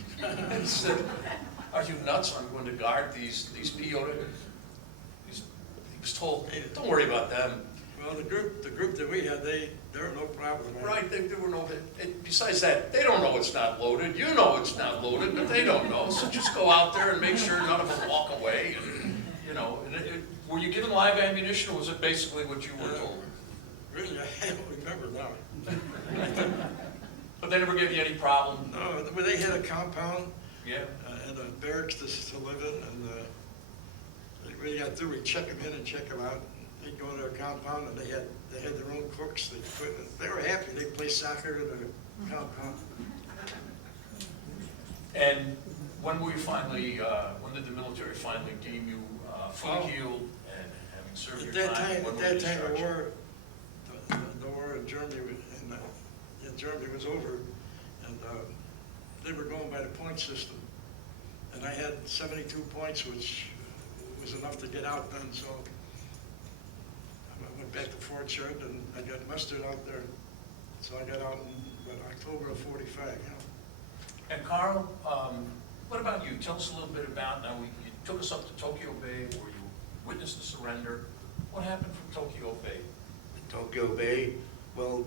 He said, "Are you nuts? I'm going to guard these POWs." He was told, "Hey, don't worry about them." Well, the group that we had, they were no problem. Right, they were no, besides that, they don't know it's not loaded. You know it's not loaded, but they don't know. So just go out there and make sure none of them walk away. And, were you given live ammunition, or was it basically what you were told? Really, I don't remember now. But they never gave you any problem? No, they had a compound Yeah. and a barracks to live in, and when you got through, we check them in and check them out. They'd go to their compound, and they had their own cooks. They were happy. They play soccer in the compound. And when were you finally, when did the military finally deem you fully healed and having served your time? When At were that you time, discharged? the war in Germany, in Germany was over, and they were going by the point system. And I had 72 points, which was enough to get out then, so I went back to Fort Sheridan, and I got mustered out there. So I got out in October of '45, And Carl, what about you? Tell us a little bit about, now you took us up to Tokyo Bay where you witnessed the surrender. What happened from Tokyo Bay? Tokyo Bay, well,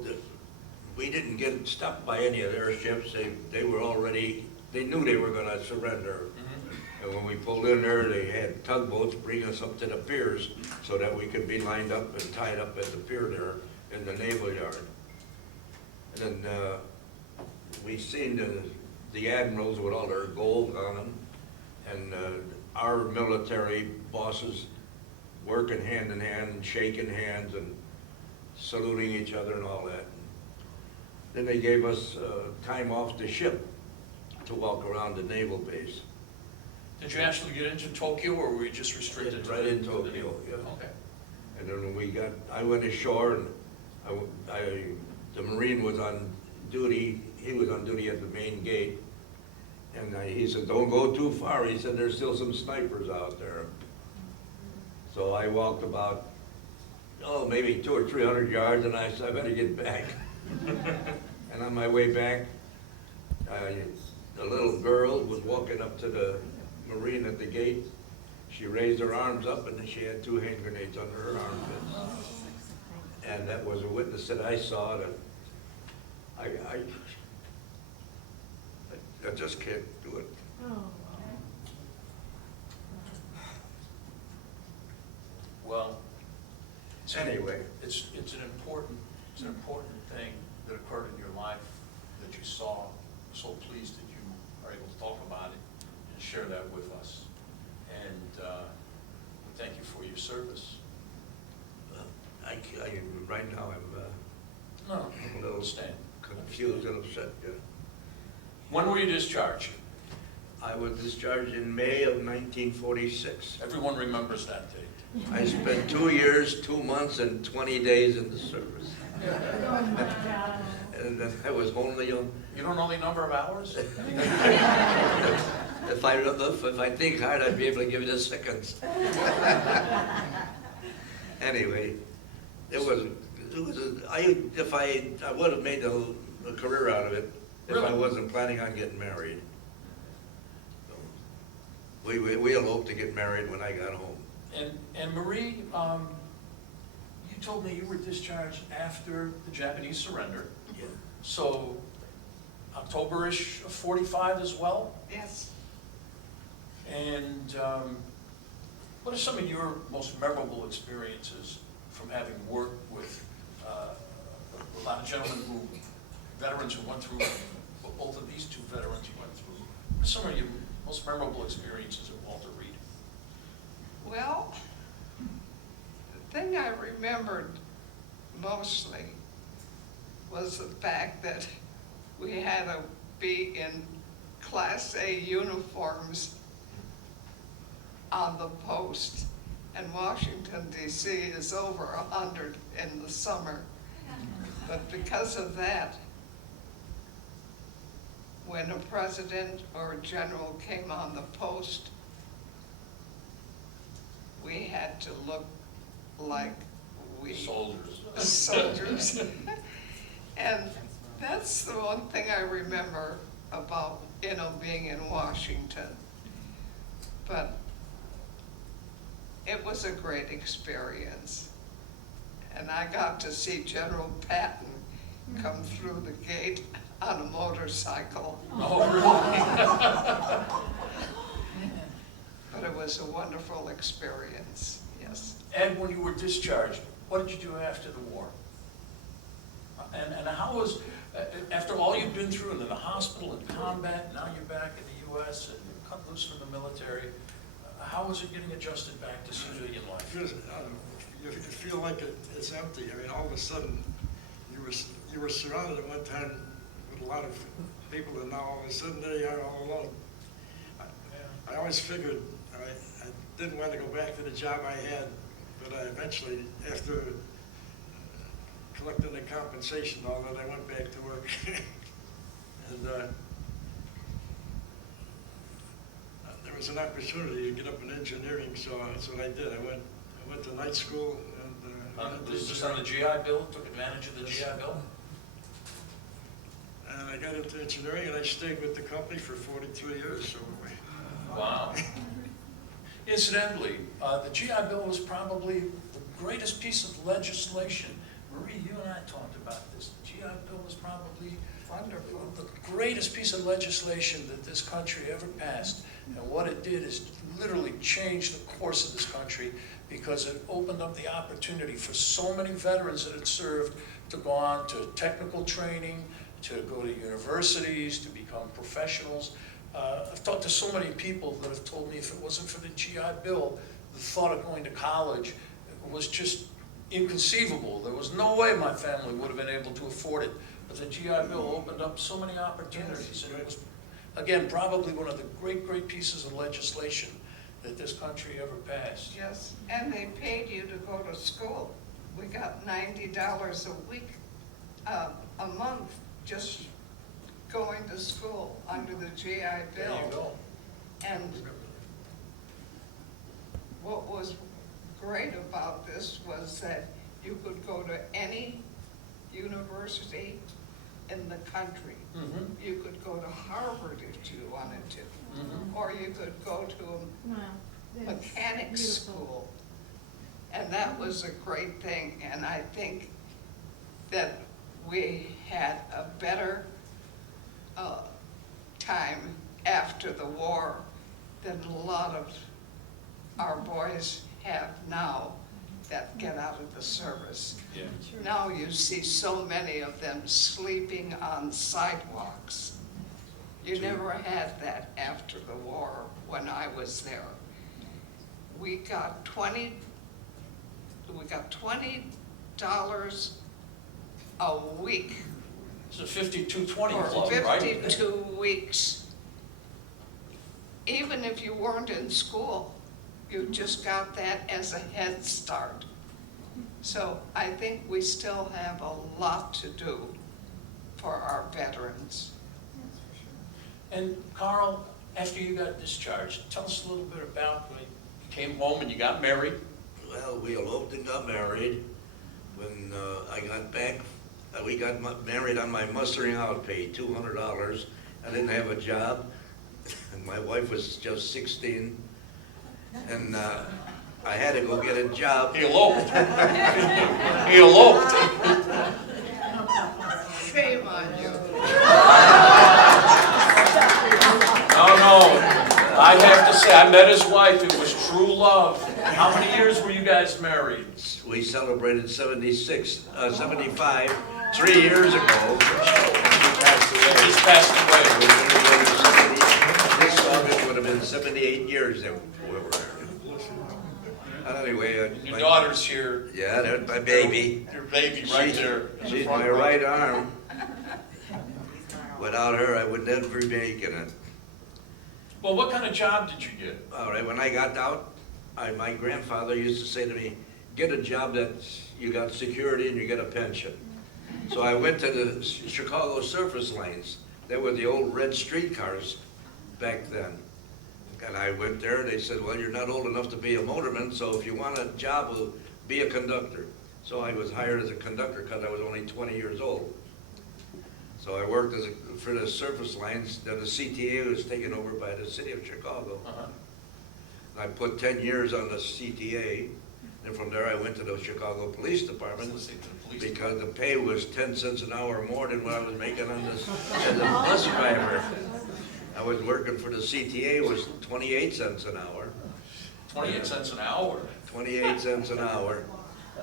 we didn't get stopped by any of their ships. They were already, they knew they were gonna surrender. And when we pulled in there, they had tugboats bring us up to the piers so that we could be lined up and tied up at the pier there in the naval yard. And then we seen the admirals with all their gold on them, and our military bosses working hand in hand and shaking hands and saluting each other and all that. Then they gave us time off the ship to walk around the naval base. Did you actually get into Tokyo, or were you just restricted to Right in the- Tokyo, yeah. Okay. And then when I went ashore, and the Marine was on duty. He was on duty at the main gate, and he said, "Don't go too far." He said, "There's still some snipers out there." So I walked about, maybe 200 or 300 yards, and I said, "I better get back." And on my way back, the little girl was walking up to the Marine at the gate. She raised her arms up, and she had 2 hand grenades under her armpits. And that was a witness that I saw that I just can't do it. Well, Anyway. it's an important thing that occurred in your life that you saw. I'm so pleased that you are able to talk about it and share that with us. And we thank you for your service. Right now, No, I'm a little stand. confused and upset. Yeah. When were you discharged? I was discharged in May of 1946. Everyone remembers that date. I spent 2 years, 2 months, and 20 days in the service. And then I was only You don't know the number of hours? if I think hard, I'd be able to give you the seconds. Anyway, I would have made a career out of it if I Really? wasn't planning on getting married. So, We eloped to get married when I got home. And Marie, you told me you were discharged after the Japanese surrender. Yeah. So October-ish of 45 as well? Yes. And what are some of your most memorable experiences from having worked with a lot of gentlemen veterans who went through, both of these two veterans who went through? What are some of your most memorable experiences at Walter Reed? Well, the thing I remembered mostly was the fact that we had to be in Class A uniforms on the post. And Washington DC is over 100 in the summer. But because of that, when a president or a general came on the post, we had to look like we Soldiers. soldiers. And that's the one thing I remember about, being in Washington. But it was a great experience. And I got to see General Patton come through the gate on a motorcycle. Oh, really? But it was a wonderful experience, yes. Ed, when you were discharged, what did you do after the war? And how was, after all you've been through, and then the hospital and combat, now you're back in the U.S. and you're cut loose from the military, how was it getting adjusted back to civilian life? Because, you feel like it's empty. I mean, all of a sudden, you were surrounded at one time with a lot of people, and now all of a sudden there you are all alone. I always figured I didn't want to go back to the job I had, but I eventually, after collecting the compensation and all that, I went back to work. And there was an opportunity to get up in engineering, so that's what I did. I went to night school and Was this on the GI Bill? Took advantage of the GI Bill? and I got into engineering, and I stayed with the company for 43 years. So. Wow. Incidentally, the GI Bill was probably the greatest piece of legislation. Marie, you and I talked about this. The GI Bill was probably Wonderful. the greatest piece of legislation that this country ever passed. And what it did is literally change the course of this country, because it opened up the opportunity for so many veterans that had served to go on to technical training, to go to universities, to become professionals. I've talked to so many people that have told me if it wasn't for the GI Bill, the thought of going to college was just inconceivable. There was no way my family would have been able to afford it. But the GI Bill opened up so many opportunities. And it was, again, probably one of the great pieces of legislation that this country ever passed. Yes, and they paid you to go to school. We got $90 a week, a month, just going to school under the GI Bill. There you go. And what was great about this was that you could go to any university in the country. Mhm. You could go to Harvard if you wanted to, Mhm. or you could go to a Wow, that's mechanics beautiful. school. And that was a great thing, and I think that we had a better time after the war than a lot of our boys have now that get out of the service. Yeah. Now you see so many of them sleeping on sidewalks. You never had that after the war when I was there. We got $20 a week It's a 52-20 for club, right? 52 weeks. Even if you weren't in school, you just got that as a head start. So I think we still have a lot to do for our veterans. And Carl, after you got discharged, tell us a little bit about when you came home and you got married. Well, we eloped and got married. When I got back, we got married on my mustering out pay, $200. I didn't have a job. and my wife was just 16, and I had to go get a job. He eloped. He eloped. Shame on you. No, I have to say, I met his wife, it was true love. How many years were you guys married? We celebrated 75, 3 years ago. She passed away. He's passed away. This August would have been 78 years that we were married. Anyway, Your daughter's here. yeah, that's my baby. Your baby right there. in the She's front my row. right arm. Without her, I would never be making it. Well, what kind of job did you get? All right, when I got out, my grandfather used to say to me, get a job that you got security and you get a pension. So I went to the Chicago surface lanes. They were the old red streetcars back then. And I went there, they said, well, you're not old enough to be a motorman, so if you want a job, well, be a conductor. So I was hired as a conductor because I was only 20 years old. So I worked for the surface lines, then the CTA was taken over by the city of Chicago. Uh-huh. I put 10 years on the CTA, and from there I went to the Chicago Police Department Let's see, to the police because the pay was 10 cents an hour more than what I was making on this as a bus driver. I was working for the CTA was 28 cents an hour, 28 cents an hour. 28 cents an hour,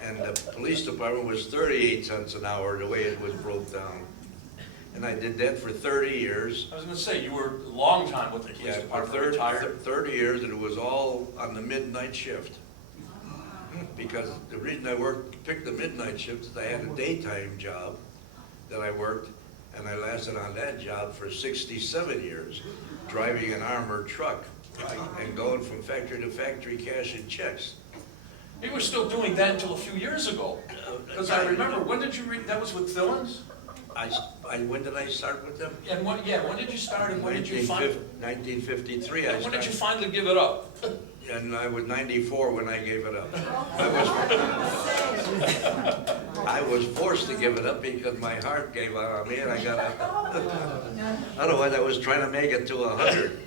and the police department was 38 cents an hour the way it was broke down. And I did that for 30 years. I was gonna say, you were a long time with the police Yeah, for department, retired. 30 years, and it was all on the midnight shift. Because the reason I picked the midnight shift is I had a daytime job that I worked, and I lasted on that job for 67 years, driving an armored truck and going from factory to factory cashing checks. You were still doing that until a few years ago. Because I remember, when did you that was with Thillins? When did I start with them? And when did you start and when did you finally? 1953 I When did you started. finally give it up? And I was 94 when I gave it up. I was forced to give it up because my heart gave out on me and I got up. Otherwise, I was trying to make it to 100.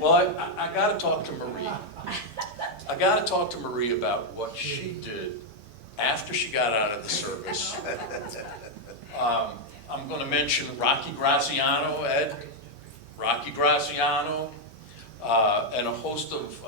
Well, I gotta talk to Marie. I gotta talk to Marie about what she did after she got out of the service. I'm gonna mention Rocky Graziano, Ed, Rocky Graziano, and a host of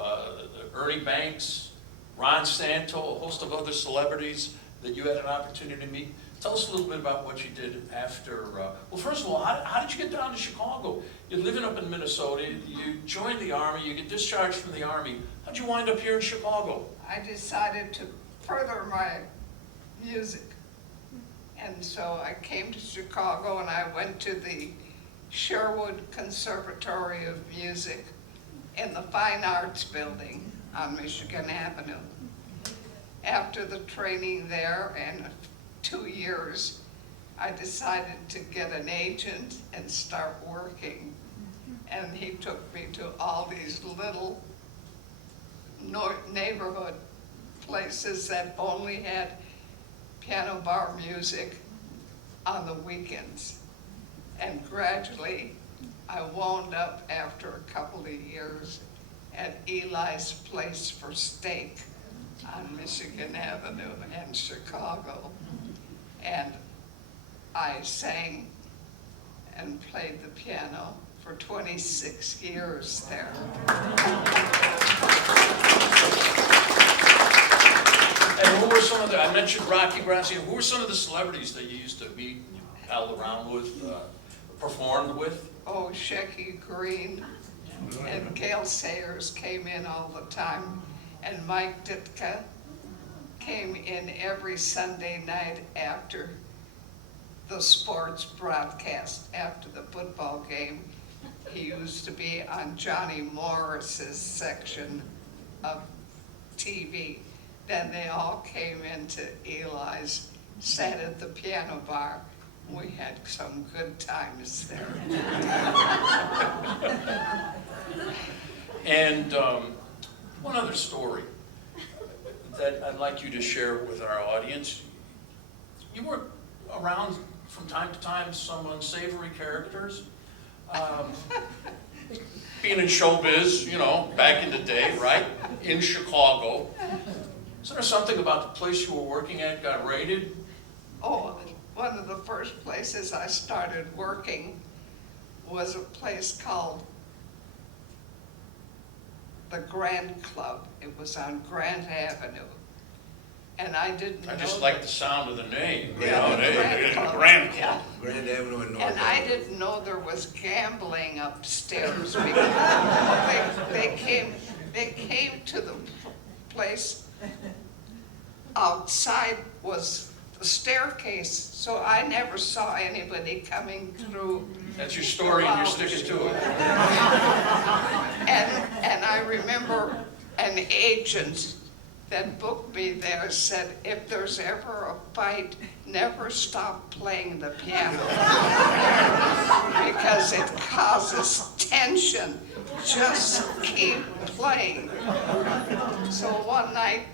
Ernie Banks, Ron Santo, a host of other celebrities that you had an opportunity to meet. Tell us a little bit about what you did after, well, first of all, how did you get down to Chicago? You're living up in Minnesota, you joined the Army, you get discharged from the Army. How'd you wind up here in Chicago? I decided to further my music. And so I came to Chicago and I went to the Sherwood Conservatory of Music in the Fine Arts Building on Michigan Avenue. After the training there and 2 years, I decided to get an agent and start working. And he took me to all these little neighborhood places that only had piano bar music on the weekends. And gradually, I wound up after a couple of years at Eli's Place for Steak on Michigan Avenue in Chicago. And I sang and played the piano for 26 years there. And who were some of the, I mentioned Rocky Graziano, who were some of the celebrities that you used to meet, and you palled around with, performed with? Oh, Shecky Green and Gail Sayers came in all the time, and Mike Ditka came in every Sunday night after the sports broadcast, after the football game. He used to be on Johnny Morris's section of TV. Then they all came into Eli's, sat at the piano bar. We had some good times there. And one other story that I'd like you to share with our audience. You were around from time to time, some unsavory characters. Being in showbiz, you know, back in the day, right, in Chicago. Is there something about the place you were working at got raided? Oh, one of the first places I started working was a place called the Grand Club. It was on Grant Avenue. And I didn't know. I just like the sound of the name, you Yeah, know, the the Grand Club. Grand Yeah. Club. Grand Avenue in North. And I didn't know there was gambling upstairs because they came to the place. Outside was the staircase, so I never saw anybody coming through. That's your story and you're sticking to it. And I remember an agent that booked me there said, if there's ever a fight, never stop playing the piano. Because it causes tension. Just keep playing. So one night,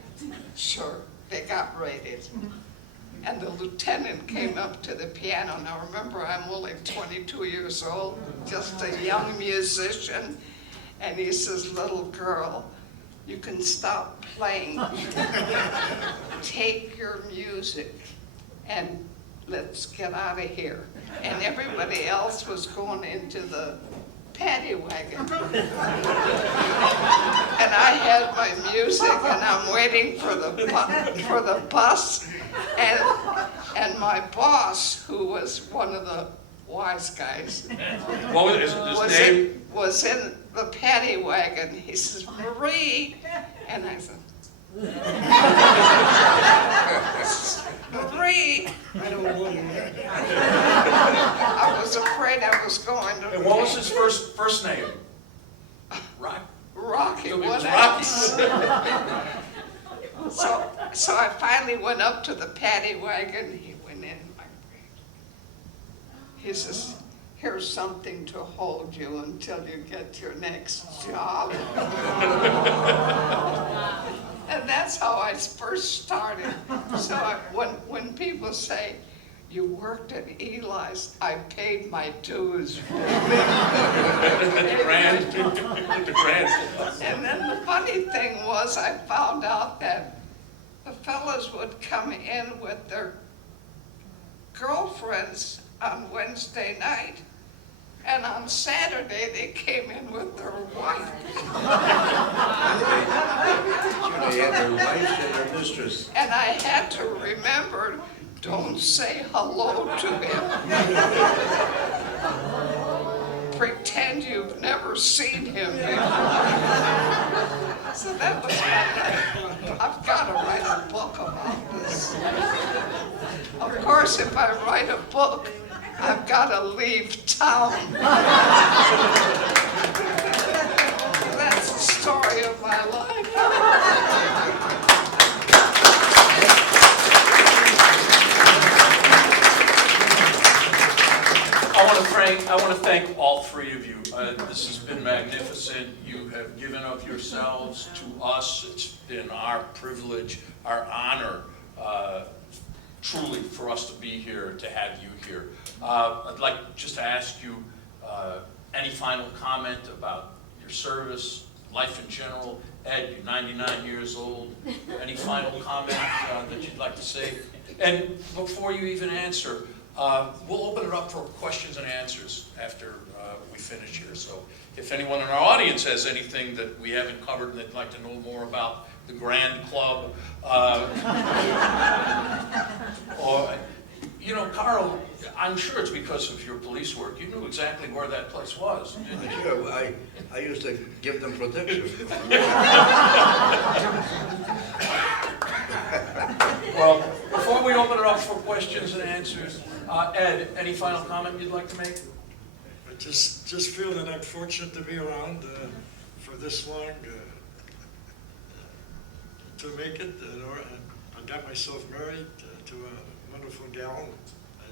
sure, they got raided. And the lieutenant came up to the piano. Now remember, I'm only 22 years old, just a young musician. And he says, little girl, you can stop playing. Take your music and let's get out of here. And everybody else was going into the paddy wagon. And I had my music and I'm waiting for the bus. And my boss, who was one of the wise guys, What was his name? was in the paddy wagon. He says, Marie. And I said, Marie. I don't know you. I was afraid I was going to. And what was his first name? Rocky, It was what Rocky. else? So I finally went up to the paddy wagon. He went in. He says, here's something to hold you until you get your next job. And that's how I first started. So when people say, you worked at Eli's, I paid my dues. The Grand. And then the funny thing was, I found out that the fellas would come in with their girlfriends on Wednesday night, and on Saturday they came in with their wife. So they had their wives and their mistress. And I had to remember, don't say hello to him. Pretend you've never seen him before. So that was my life. I've got to write a book about this. Of course, if I write a book, I've got to leave town. That's the story of my life. I want to thank all three of you. This has been magnificent. You have given of yourselves to us. It's been our privilege, our honor, truly, for us to be here, to have you here. I'd like just to ask you any final comment about your service, life in general. Ed, you're 99 years old. Any final comment that you'd like to say? And before you even answer, we'll open it up for questions and answers after we finish here. So if anyone in our audience has anything that we haven't covered and they'd like to know more about the Grand Club, or, you know, Carl, I'm sure it's because of your police work. You knew exactly where that place was, didn't you? Sure, I used to give them protection. Well, before we open it up for questions and answers, Ed, any final comment you'd like to make? I just feel that I'm fortunate to be around for this long to make it. I got myself married to a wonderful gal,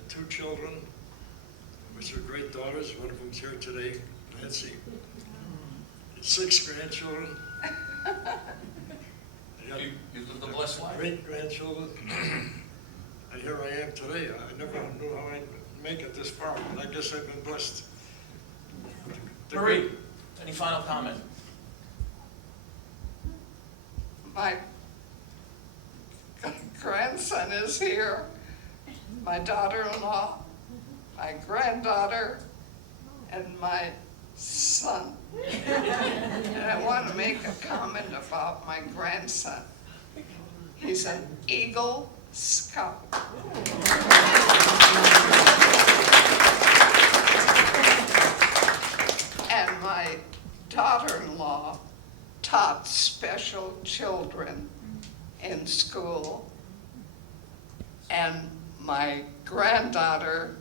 2 children, which are great daughters. One of them's here today, Nancy. 6 grandchildren. You lived a blessed life. Great grandchildren. and here I am today. I never knew how I'd make it this far, and I guess I've been blessed. Marie, any final comment? My grandson is here, my daughter-in-law, my granddaughter, and my son. And I want to make a comment about my grandson. He's an Eagle Scout. And my daughter-in-law taught special children in school. And my granddaughter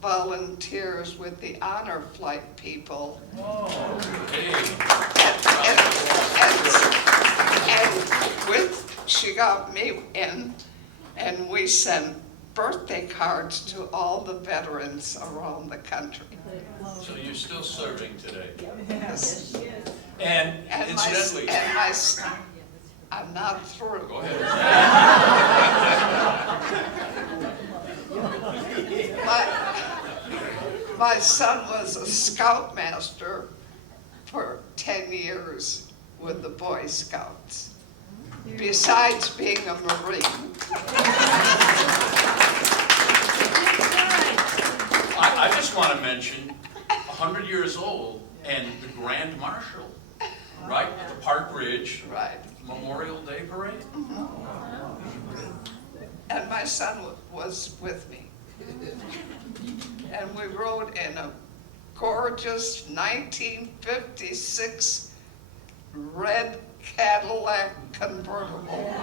volunteers with the honor flight people. And she got me in, and we sent birthday cards to all the veterans around the country. So you're still serving today? Yes. And incidentally... I'm not through. Go ahead. My son was a scoutmaster for 10 years with the Boy Scouts, besides being a Marine. I just want to mention, 100 years old, and the Grand Marshal, right, at the Park Ridge Right. Memorial Day Parade. And my son was with me. And we rode in a gorgeous 1956 red Cadillac convertible.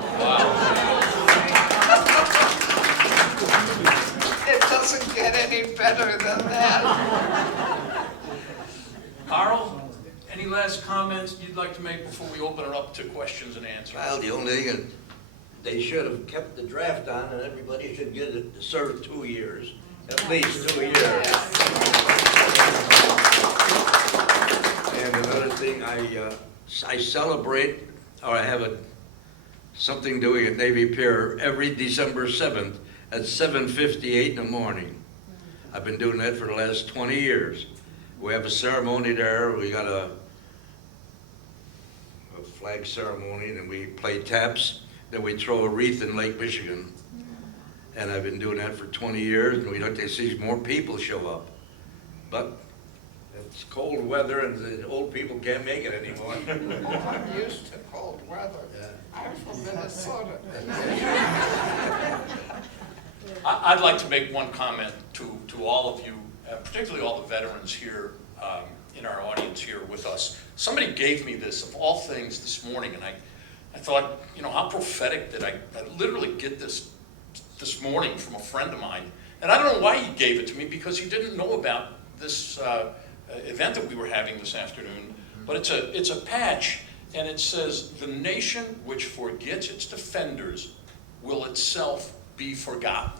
It doesn't get any better than that. Carl, any last comments you'd like to make before we open it up to questions and answers? Well, the only thing is, they should have kept the draft on, and everybody should get it to serve 2 years, at least 2 years. And another thing, I celebrate, or I have something doing at Navy Pier every December 7th at 7:58 in the morning. I've been doing that for the last 20 years. We have a ceremony there. We got a flag ceremony, and we play taps. Then we throw a wreath in Lake Michigan. And I've been doing that for 20 years, and we'd like to see more people show up. But it's cold weather, and the old people can't make it anymore. I'm used to cold weather. I'm from Minnesota. I'd like to make one comment to all of you, particularly all the veterans here in our audience here with us. Somebody gave me this, of all things, this morning, and I thought, you know, how prophetic that I literally get this morning from a friend of mine. And I don't know why he gave it to me, because he didn't know about this event that we were having this afternoon. But it's a patch, and it says, "The nation which forgets its defenders will itself be forgotten."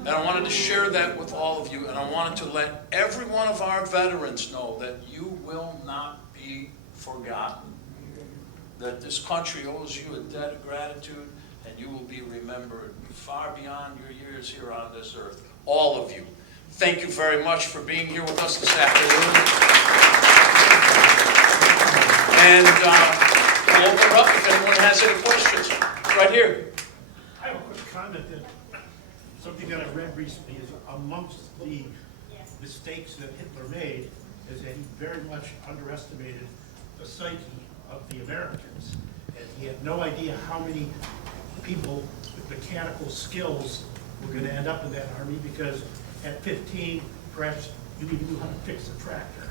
And I wanted to share that with all of you, and I wanted to let every one of our veterans know that you will not be forgotten. That this country owes you a debt of gratitude, and you will be remembered far beyond your years here on this earth. All of you. Thank you very much for being here with us this afternoon. And we'll open it up if anyone has any questions. Right here. I have a quick comment that something that I read recently is amongst the mistakes that Hitler made is that he very much underestimated the psyche of the Americans. And he had no idea how many people with mechanical skills were going to end up in that army, because at 15, perhaps you even knew how to fix a tractor.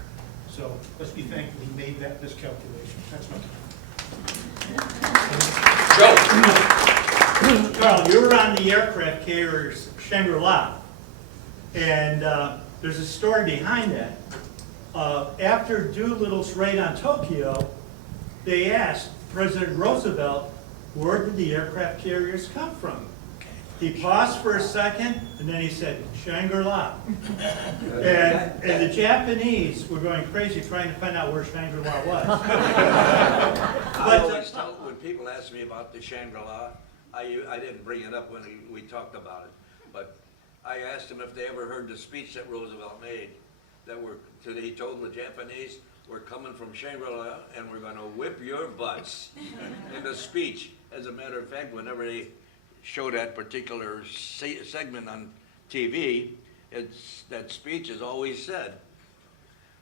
So let's be thankful he made that miscalculation. That's my comment. Joe. Carl, you were on the aircraft carriers Shangri-La, and there's a story behind that. After Doolittle's raid on Tokyo, they asked President Roosevelt, where did the aircraft carriers come from? He paused for a second, and then he said, Shangri-La. And the Japanese were going crazy trying to find out where Shangri-La was. I always tell, when people ask me about the Shangri-La, I didn't bring it up when we talked about it, but I asked him if they ever heard the speech that Roosevelt made, he told the Japanese, we're coming from Shangri-La and we're gonna whip your butts. In the speech, as a matter of fact, whenever they show that particular segment on TV, that speech is always said.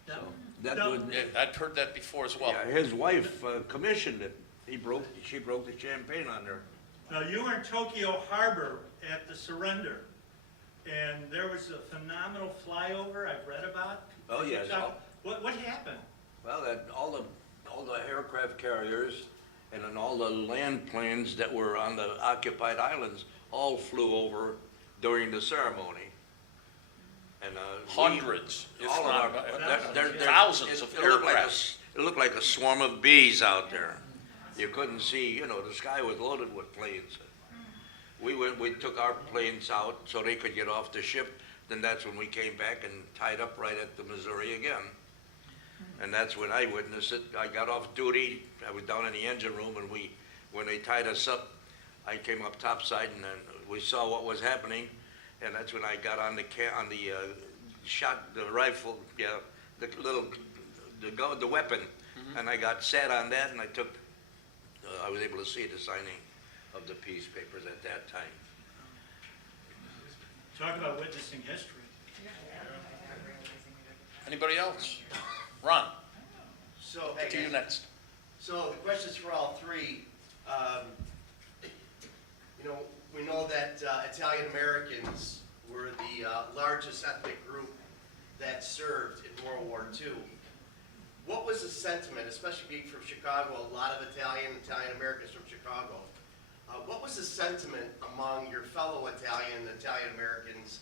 So, that No. would, Yeah, I'd heard that before as well. yeah, his wife commissioned it. She broke the champagne on her. Now, you were in Tokyo Harbor at the surrender, and there was a phenomenal flyover I've read about. Oh, yes. What happened? Well, that all the aircraft carriers and then all the land planes that were on the occupied islands all flew over during the ceremony. And Hundreds, if all not of our, thousands of it looked like aircraft. it looked like a swarm of bees out there. You couldn't see, the sky was loaded with planes. We took our planes out so they could get off the ship. Then that's when we came back and tied up right at the Missouri again. And that's when I witnessed it. I got off duty. I was down in the engine room, and when they tied us up, I came up topside, and then we saw what was happening. And that's when I got on the rifle, the weapon, and I sat on that, and I was able to see the signing of the peace papers at that time. Talk about witnessing history. Anybody else? Ron, So, to you next. So the question's for all three. We know that Italian Americans were the largest ethnic group that served in World War II. What was the sentiment, especially being from Chicago, a lot of Italian Americans from Chicago, what was the sentiment among your fellow Italian Americans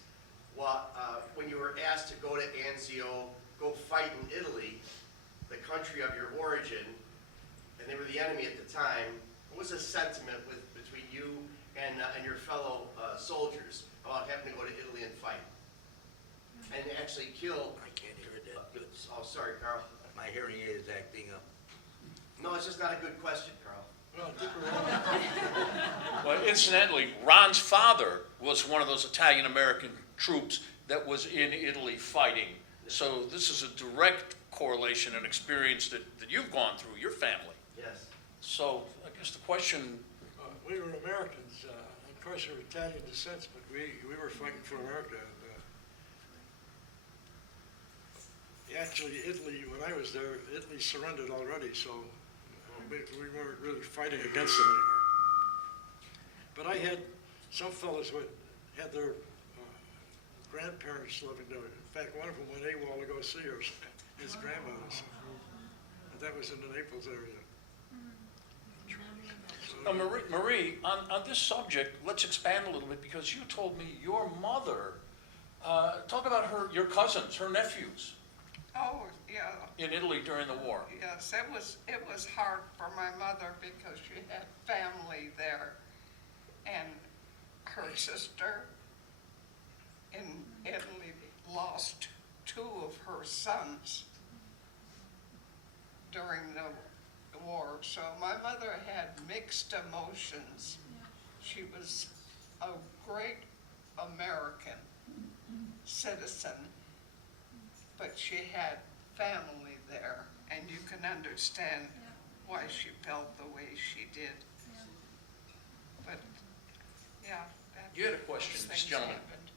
when you were asked to go to Anzio, go fight in Italy, the country of your origin, and they were the enemy at the time? What was the sentiment between you and your fellow soldiers about having to go to Italy and fight? And actually kill... I can't hear it that good. Oh, sorry, Carl. My hearing aid is acting up. No, it's just not a good question, Carl. Well, incidentally, Ron's father was one of those Italian-American troops that was in Italy fighting. So this is a direct correlation and experience that you've gone through, your family. Yes. So I guess the question, We were Americans, of course, we were Italian descent, but we were fighting for America. And, actually, Italy, when I was there, Italy surrendered already, so we weren't really fighting against them anymore. But I had some fellows who had their grandparents living there. In fact, one of them went AWOL to go see her, his grandmother. And that was in the Naples area. now, Marie, on this subject, let's expand a little bit, because you told me your mother, talk about your cousins, her nephews Oh, yeah. in Italy during the war. Yes, it was hard for my mother because she had family there, and her sister in Italy lost 2 of her sons during the war. So my mother had mixed emotions. She was a great American citizen, but she had family there, and you can understand why she felt the way she did. But, yeah. You had a question, those this things gentleman. happened.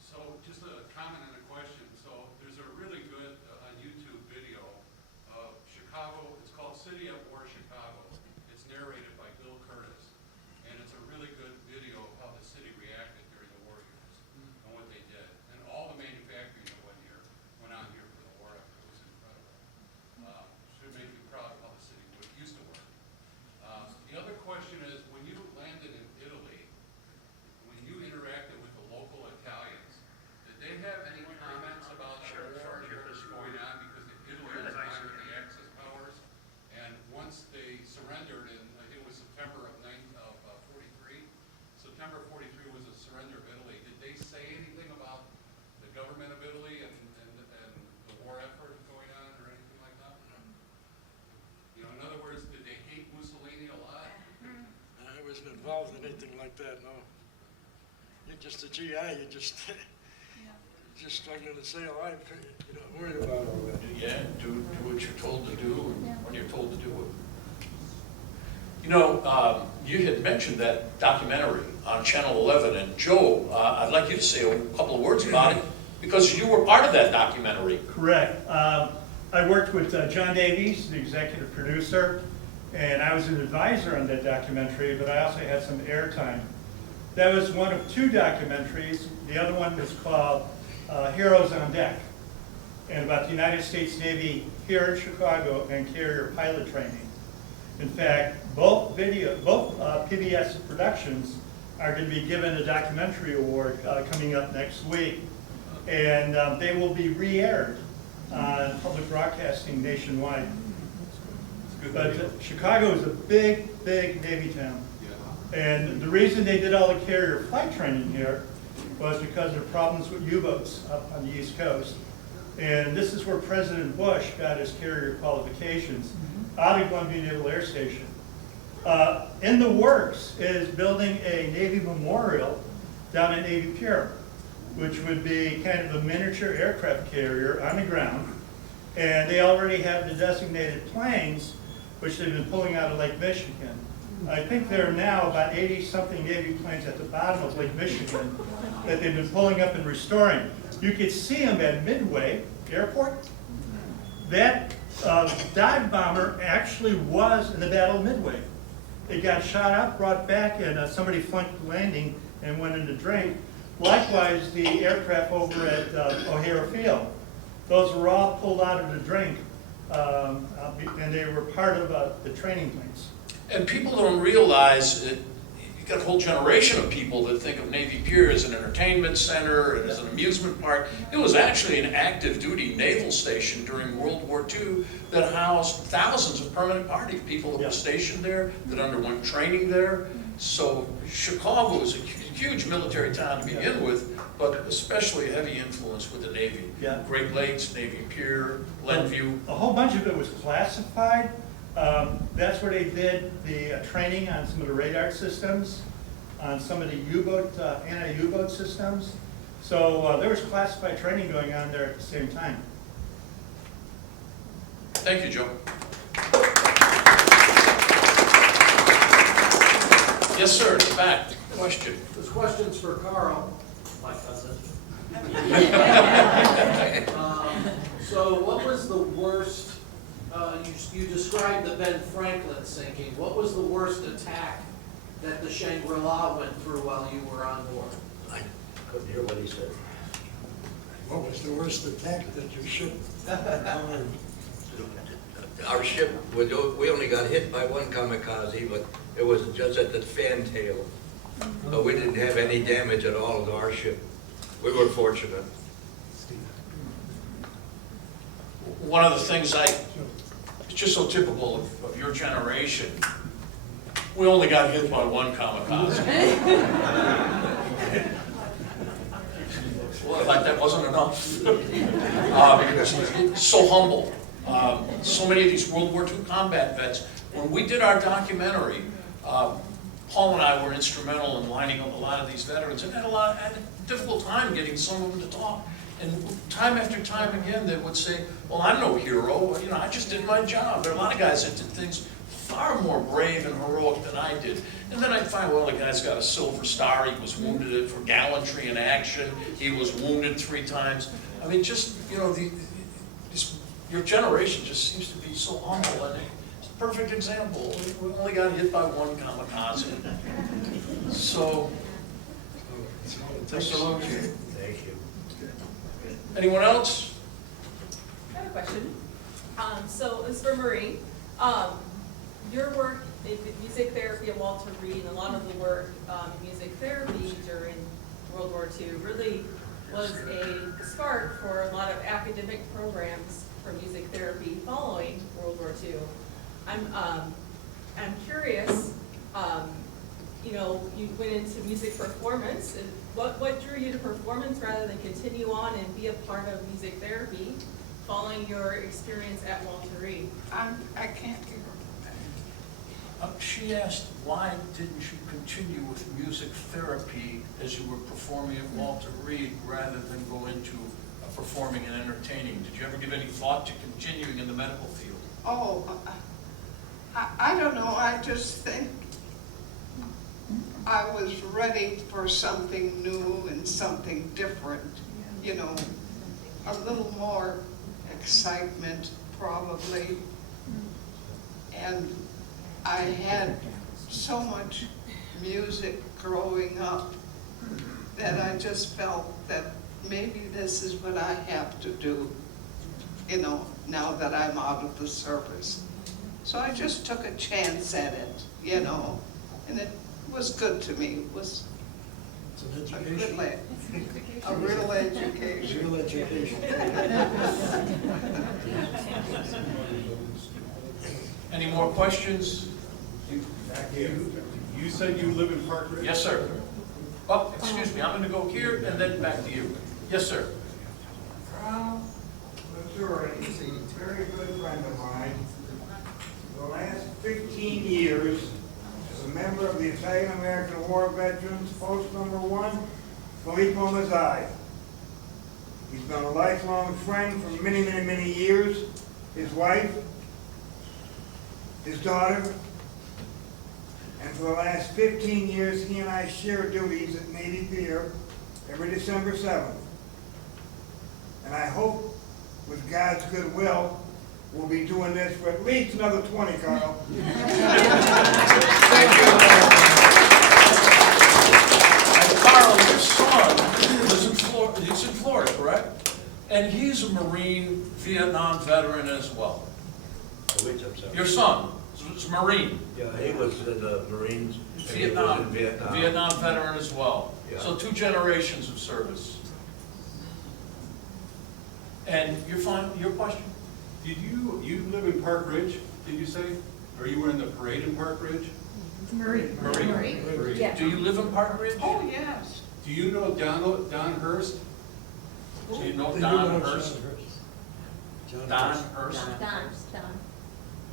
So just a comment and a question. So there's a really good YouTube video of Chicago. It's called City of War Chicago. It's narrated by Bill Curtis. And it's a really good video of how the city reacted during the war years and what they did. And all the manufacturing that went on here for the war effort. It was incredible. Should make you proud of how the city used to work. The other question is, when you landed in Italy, when you interacted with the local wasn't involved in anything like that, no. You're just a GI, you're just, just struggling to stay alive, you're not worried about all that. Yeah, do what you're told to do and when you're told to do it. You know, you had mentioned that documentary on Channel 11, and Joe, I'd like you to say a couple of words about it, because you were part of that documentary. Correct. I worked with John Davies, the executive producer, and I was an advisor on that documentary, but I also had some airtime. That was one of two documentaries. The other one was called Heroes on Deck, and about the United States Navy here in Chicago and carrier pilot training. In fact, both PBS productions are going to be given a documentary award coming up next week, and they will be re-aired on public broadcasting nationwide. But Chicago is a big, big Navy town. And the reason they did all the carrier flight training here was because of problems with U-boats up on the East Coast. And this is where President Bush got his carrier qualifications, out of Columbia Naval Air Station. In the works is building a Navy memorial down at Navy Pier, which would be kind of a miniature aircraft carrier on the ground. And they already have the designated planes, which they've been pulling out of Lake Michigan. I think there are now about 80-something Navy planes at the bottom of Lake Michigan that they've been pulling up and restoring. You could see them at Midway Airport. That dive bomber actually was in the Battle of Midway. It got shot up, brought back, and somebody flunked the landing and went into drink. Likewise, the aircraft over at O'Hare Field. Those were all pulled out of the drink, and they were part of the training planes. And people don't realize that you've got a whole generation of people that think of Navy Pier as an entertainment center and as an amusement park. It was actually an active duty naval station during World War II that housed thousands of permanent party people that were stationed there, that underwent training there. So Chicago is a huge military town to begin with, but especially a heavy influence with the Navy. Yeah. Great Lakes, Navy Pier, Glenview. A whole bunch of it was classified. That's where they did the training on some of the radar systems, on some of the U-boat, anti-U-boat systems. So there was classified training going on there at the same time. Thank you, Joe. Yes, sir, in the back, question. This question's for Carl, my cousin. So what was the worst, you described the Ben Franklin sinking. What was the worst attack that the Shangri-La went through while you were on board? I couldn't hear what he said. What was the worst attack that you ship? Our ship, we only got hit by one kamikaze, but it was just at the fantail. But we didn't have any damage at all to our ship. We were fortunate. One of the things it's just so typical of your generation, we only got hit by one kamikaze. Well, like that wasn't enough. So humble. So many of these World War II combat vets, when we did our documentary, Paul and I were instrumental in lining up a lot of these veterans, and had a difficult time getting some of them to talk. And time after time again, they would say, well, I'm no hero, you know, I just did my job. There are a lot of guys that did things far more brave and heroic than I did. And then I'd find, well, the guy's got a Silver Star, he was wounded for gallantry in action, he was wounded 3 times. I mean, just, you know, your generation just seems to be so humble, and it's a perfect example. We only got hit by one kamikaze. So, salute you. Thank you. Anyone else? I have a question. So it's for Marie. Your work in music therapy at Walter Reed, and a lot of the work in music therapy during World War II really was a spark for a lot of academic programs for music therapy following World War II. I'm curious, you know, you went into music performance. And what drew you to performance rather than continue on and be a part of music therapy following your experience at Walter Reed? I can't hear. She asked, why didn't you continue with music therapy as you were performing at Walter Reed rather than go into performing and entertaining? Did you ever give any thought to continuing in the medical field? Oh, I don't know, I just think I was ready for something new and something different, you know, a little more excitement probably. And I had so much music growing up that I just felt that maybe this is what I have to do, you know, now that I'm out of the service. So I just took a chance at it, you know, and it was good to me. It was It's an a good, education. a real education. Real education. Any more questions? You said you live in Park Ridge? Yes, sir. Oh, excuse me, I'm gonna go here and then back to you. Yes, sir. Missouri, a very good friend of mine. For the last 15 years, as a member of the Italian-American War Veterans, Post Number 1, Filippo Mazzai. He's been a lifelong friend for many, many, many years. His wife, his daughter, and for the last 15 years, he and I share duties at Navy Pier every December 7th. And I hope, with God's goodwill, we'll be doing this for at least another 20, Carl. Thank you. And Carl, your son is in Florida, he's in Florida, correct? And he's a Marine Vietnam veteran as well. Which, I'm sorry. Your son is a Marine. Yeah, he was in the Marines. and he was Vietnam, in Vietnam. Vietnam veteran as well. Yeah. So 2 generations of service. And your question? Did you live in Park Ridge, did you say? Or you were in the parade in Park Ridge? Marine. Marine? Yeah. Do you live in Park Ridge? Oh, yes. Do you know Don Hurst? Do you know They Don knew Hurst? John Don Hurst. Hurst?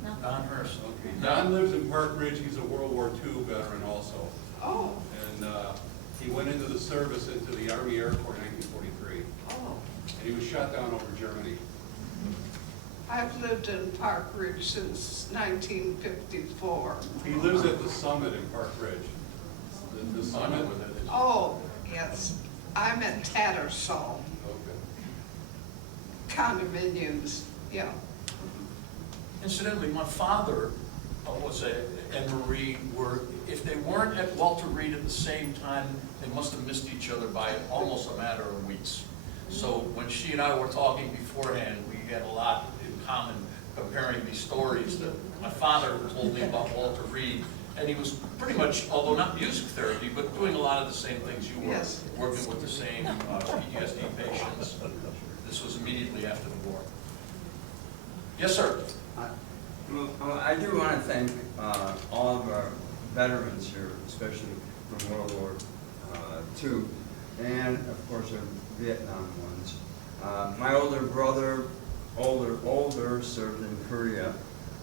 No. Don Hurst, okay. Don lives in Park Ridge, he's a World War II veteran also. Oh, And he went into the service into the Army Air Corps in 1943. oh. And he was shot down over Germany. I've lived in Park Ridge since 1954. He lives at the Summit in Park Ridge. The Summit? Oh, yes. I'm at Tattersall, Okay. condominiums, yeah. Incidentally, my father and Marie were, if they weren't at Walter Reed at the same time, they must have missed each other by almost a matter of weeks. So when she and I were talking beforehand, we had a lot in common comparing these stories that my father told me about Walter Reed. And he was pretty much, although not music therapy, but doing a lot of the same things you were, Yes. working with the same PTSD patients. This was immediately after the war. Yes, sir. Well, I do want to thank all of our veterans here, especially from World War II, and of course our Vietnam ones. My older brother, older, served in Korea,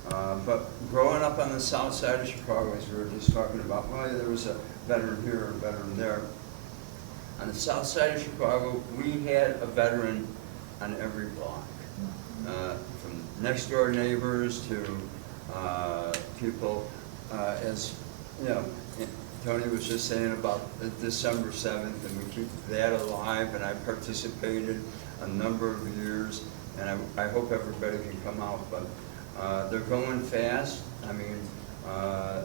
but growing up on the south side of Chicago, as we were just talking about, well, there was a veteran here, a veteran there. On the south side of Chicago, we had a veteran on every block. From next door neighbors to people, as you know, Tony was just saying about December 7th, and we keep that alive, and I participated a number of years, and I hope everybody can come out, but they're going fast. I mean,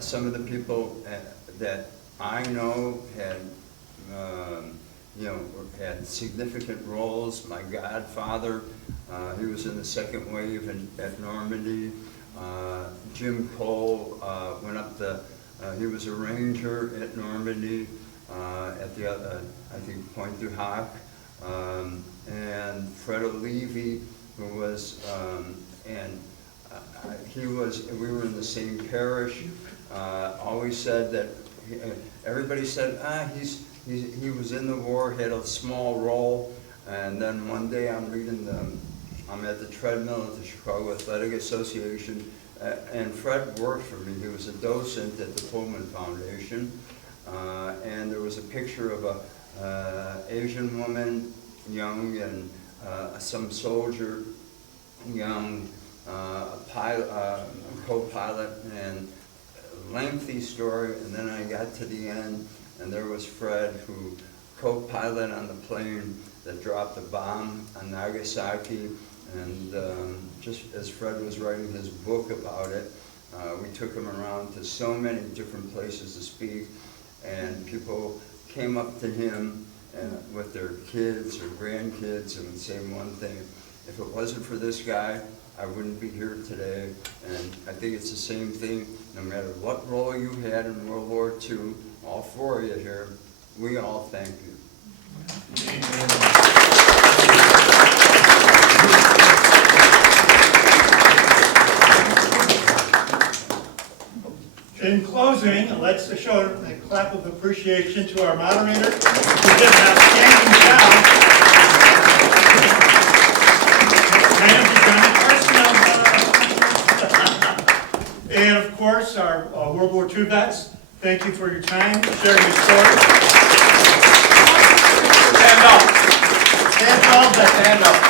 some of the people that I know had, had significant roles. My godfather, he was in the second wave at Normandy. Jim Cole went up he was a ranger at Normandy, at the I think Point du Hoc, and Fred O'Leary, who was, we were in the same parish. Always said that everybody said, he was in the war, had a small role, and then one day I'm at the treadmill at the Chicago Athletic Association, and Fred worked for me. He was a docent at the Pullman Foundation, and there was a picture of a Asian woman, young, and some soldier, young, a co-pilot, and a lengthy story. And then I got to the end, and there was Fred, who co-pilot on the plane that dropped the bomb on Nagasaki. And just as Fred was writing his book about it, we took him around to so many different places to speak, and people came up to him with their kids or grandkids and would say one thing: if it wasn't for this guy, I wouldn't be here today. And I think it's the same thing, no matter what role you had in World War II, all four of you here, we all thank you. In closing, let's show a clap of appreciation to our moderator, who did an outstanding job. And of course, our World War II vets, thank you for your time, sharing your story. Stand up. Stand up. Stand up.